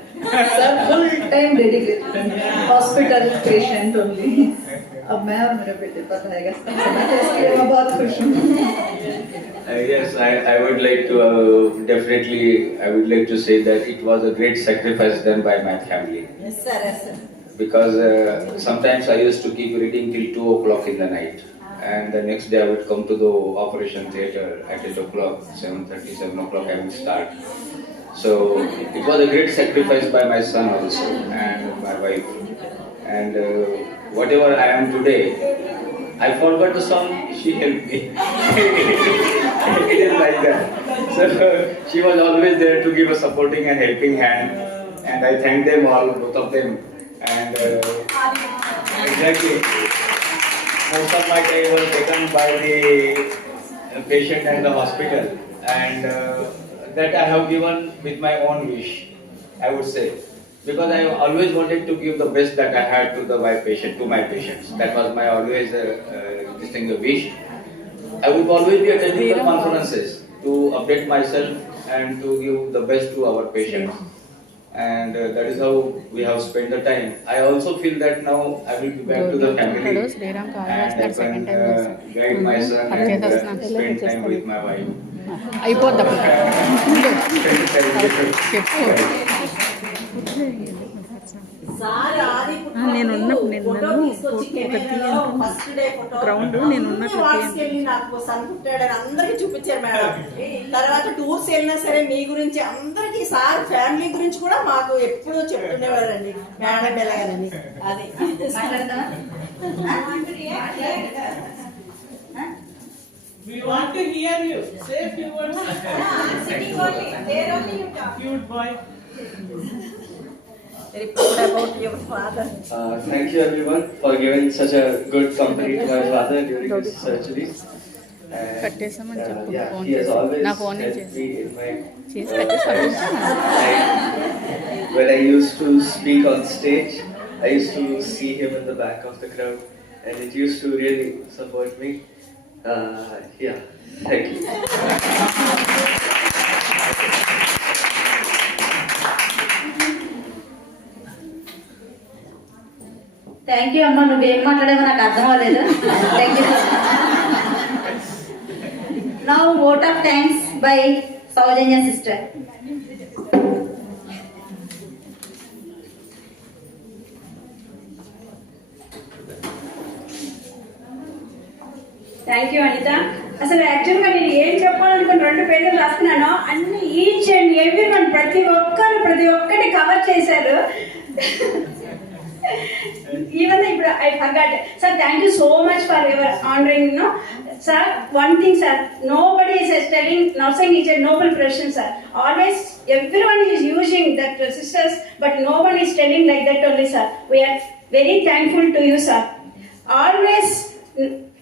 Sir full time dedicated, hospital patient only. अब मैं और मेरे बेटे पर रहेगा, इसके लिए मैं बहुत खुश हूँ। Yes, I would like to definitely I would like to say that it was a great sacrifice done by my family. Yes sir, yes sir. Because sometimes I used to keep reading till 2 o'clock in the night, and the next day I would come to the operation theatre at 8 o'clock, 7:30, 7 o'clock I would start. So it was a great sacrifice by my son also and my wife. And whatever I am today, I forgot the song, she helped me. It is like that. So she was always there to give a supporting and helping hand, and I thank them all, both of them. And exactly, most of my time was taken by the patient and the hospital, and that I have given with my own wish, I would say, because I always wanted to give the best that I had to my patients. That was my always distinct wish. I would always be attending the conferences to update myself and to give the best to our patients. And that is how we have spent the time. I also feel that now I will be back to the family and I can guide my son and spend time with my wife. Sir ఆది ఫోటో తీసుకొచ్చి కెమెరాలో first day photo ground వెళ్ళి నాకు సన్ పుట్టాడని అందరికీ చూపించారు మేడం. తర్వాత టూర్స్ వెళ్ళినా సరే మీ గురించి అందరికీ సార్ ఫ్యామిలీ గురించి కూడా మాకు ఎప్పుడూ చెప్తుండేవారండి మేడం వెళ్ళగానని. అది We want to hear you. Say a few words. Sitting only. There only you talk. Cute boy. Report about your father. Thank you everyone for giving such a good company to my father during his surgery. Yeah, he has always helped me in my when I used to speak on stage, I used to see him in the back of the crowd, and it used to really support me. Yeah, thank you. Thank you అమ్మ, నువ్వేం మాట్లాడేమో నాకు అర్థం అవ్వలేదు. Thank you. Now vote of thanks by Soujanya sister. Thank you Anitha. అసలు యాక్చువల్గా నేను ఏం చెప్పాలనుకుని 2 పేజీలు రాస్తున్నాను. అన్ని ఈచ్ అండ్ ఎవ్రీ వన్ ప్రతి ఒక్కటి కవర్ చేశారు. ఈవెన్ ఇప్పుడు I forgot. Sir thank you so much for your honouring. No sir, one thing sir, nobody is telling nursing is a noble profession, sir. Always everyone is using that sisters, but no one is telling like that only, sir. We are very thankful to you, sir. Always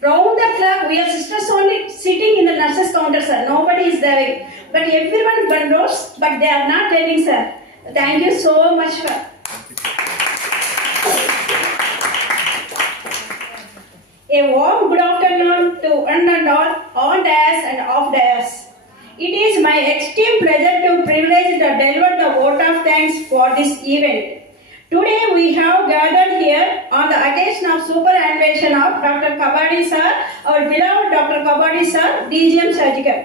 round the clock we are sisters only sitting in the nurses counter, sir. Nobody is there, but everyone knows, but they are not telling, sir. Thank you so much, sir. A warm good afternoon to one and all on dais and off dais. It is my extreme pleasure to privilege to deliver the vote of thanks for this event. Today we have gathered here on the occasion of superannuation of Dr. Kabadi sir, our beloved Dr. Kabadi sir, DGM Surgical.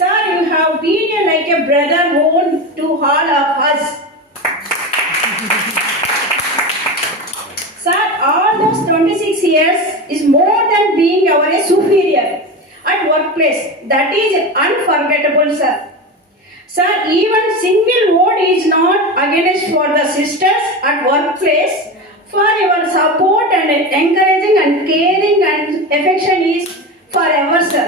Sir, you have been like a brother own to all of us. Sir, all those 26 years is more than being our superior at workplace. That is unforgettable, sir. Sir, even single word is not against for the sisters at workplace. For your support and encouraging and caring and affection is forever, sir.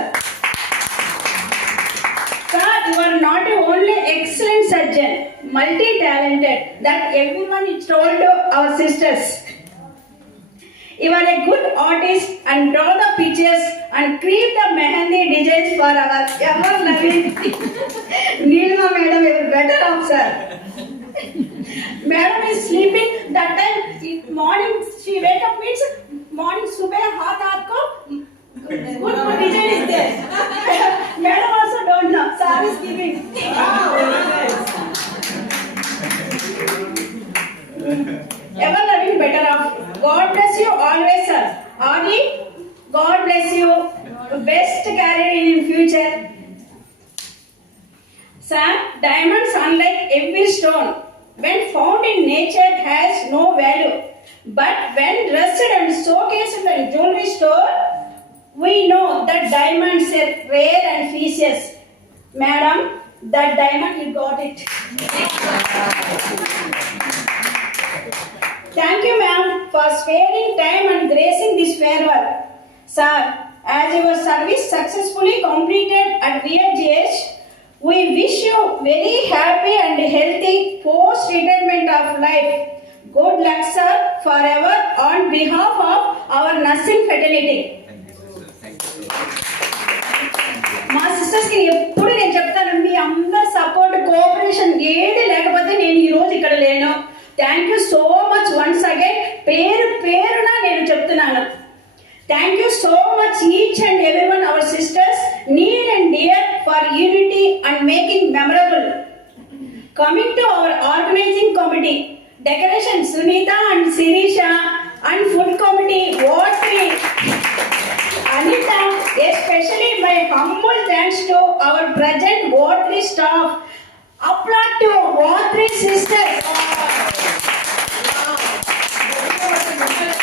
Sir, you are not only excellent surgeon, multi-talented, that everyone is told to our sisters. You are a good artist and draw the pictures and create the mehendi designs for our ever-loving Neelma madam. You are better off, sir. Madam is sleeping. That time morning she wake up means morning subah haath ko good design is there. Madam also don't know. Sir is giving. Ever loving, better off. God bless you always, sir. Adi, God bless you. Best career in future. Sir, diamonds, unlike every stone, when found in nature, has no value. But when dressed and showcased in the jewelry store, we know that diamonds are rare and precious. Madam, that diamond, you got it. Thank you, ma'am, for sparing time and gracing this farewell. Sir, as your service successfully completed at VHGH, we wish you very happy and healthy post-retirement of life. Good luck, sir, forever on behalf of our nursing fraternity. మా సిస్టర్స్కి ఎప్పుడు నేను చెప్తాను, మీ అందరి support cooperation ఏది లేకపోతే నేను ఈరోజు ఇక్కడ లేను. Thank you so much once again. పేరు పేరున నేను చెప్తున్నాను. Thank you so much each and every one hour sisters, near and dear, for unity and making memorable. Coming to our organizing committee, decoration Sunita and Sirisha, and food committee Vatri, Anita, especially my humble thanks to our present Vatri staff. Applaud to Vatri sisters.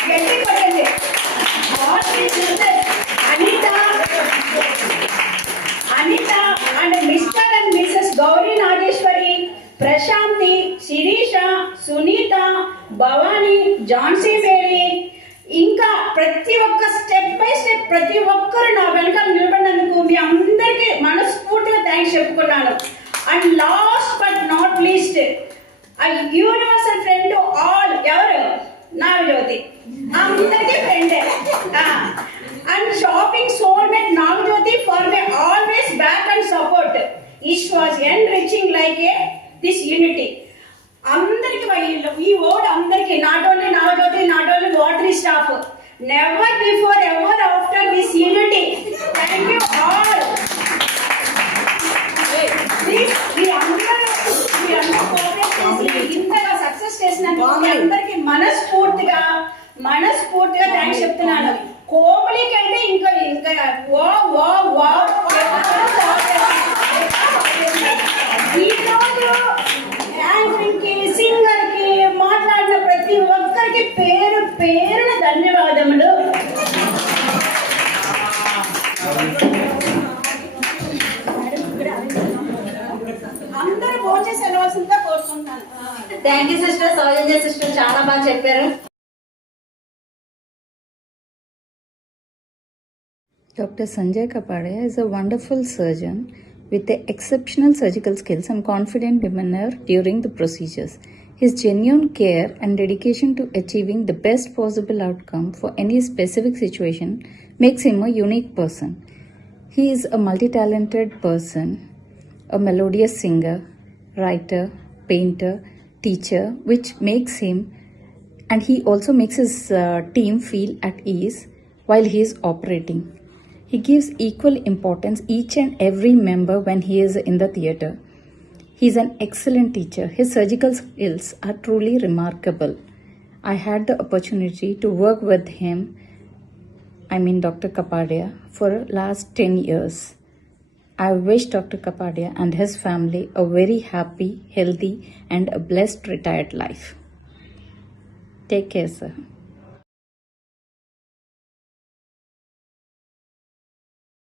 Get it, Vatri sisters, Anita and Mr. and Mrs. Gauri Nageshwari, Prashanti, Sirisha, Sunita, Bhavani, Jhansi Mary, ఇంకా ప్రతి ఒక్క step by step ప్రతి ఒక్కరు నా వెనకాల నిలబడినందుకు మీ అందరికీ మనస్ఫూర్తిగా థ్యాంక్స్ చెప్పుకున్నాను. And last but not least universal friend to all, ఎవరు? నాగజ్యోతి, అందరికీ ఫ్రెండే. And shopping soulmate Nagajyothi for my always back and support. It was enriching like a this unity. అందరికి ఈ వర్డ్ అందరికి, not only Nagajyothi, not only watery staff, never before ever after this unity. Thank you all. మీరందరూ cooperate చేసి ఇంతగా సక్సెస్ చేసినందుకు మీ అందరికి మనస్ఫూర్తిగా థ్యాంక్స్ చెప్తున్నాను. కోమలికి అయితే ఇంకా వా వా వా ఈరోజు యాంకరింగ్ కి, సింగర్ కి, మాట్లాడిన ప్రతి ఒక్కరికి పేరు పేరున ధన్యవాదములు. అందరూ భోజనం సెలవుల్సిందిగా కోరుకుంటాను. Thank you sister. సౌజన్య సిస్టర్ చాలా బాగా చెప్పారు. Dr. Sanjay Kapadia is a wonderful surgeon with exceptional surgical skills and confident demeanor during the procedures. His genuine care and dedication to achieving the best possible outcome for any specific situation makes him a unique person. He is a multi-talented person, a melodious singer, writer, painter, teacher, which makes him, and he also makes his team feel at ease while he is operating. He gives equal importance each and every member when he is in the theatre. He is an excellent teacher. His surgical skills are truly remarkable. I had the opportunity to work with him, Dr. Kapadia, for the last 10 years. I wish Dr. Kapadia and his family a very happy, healthy and a blessed retired life. Take care, sir.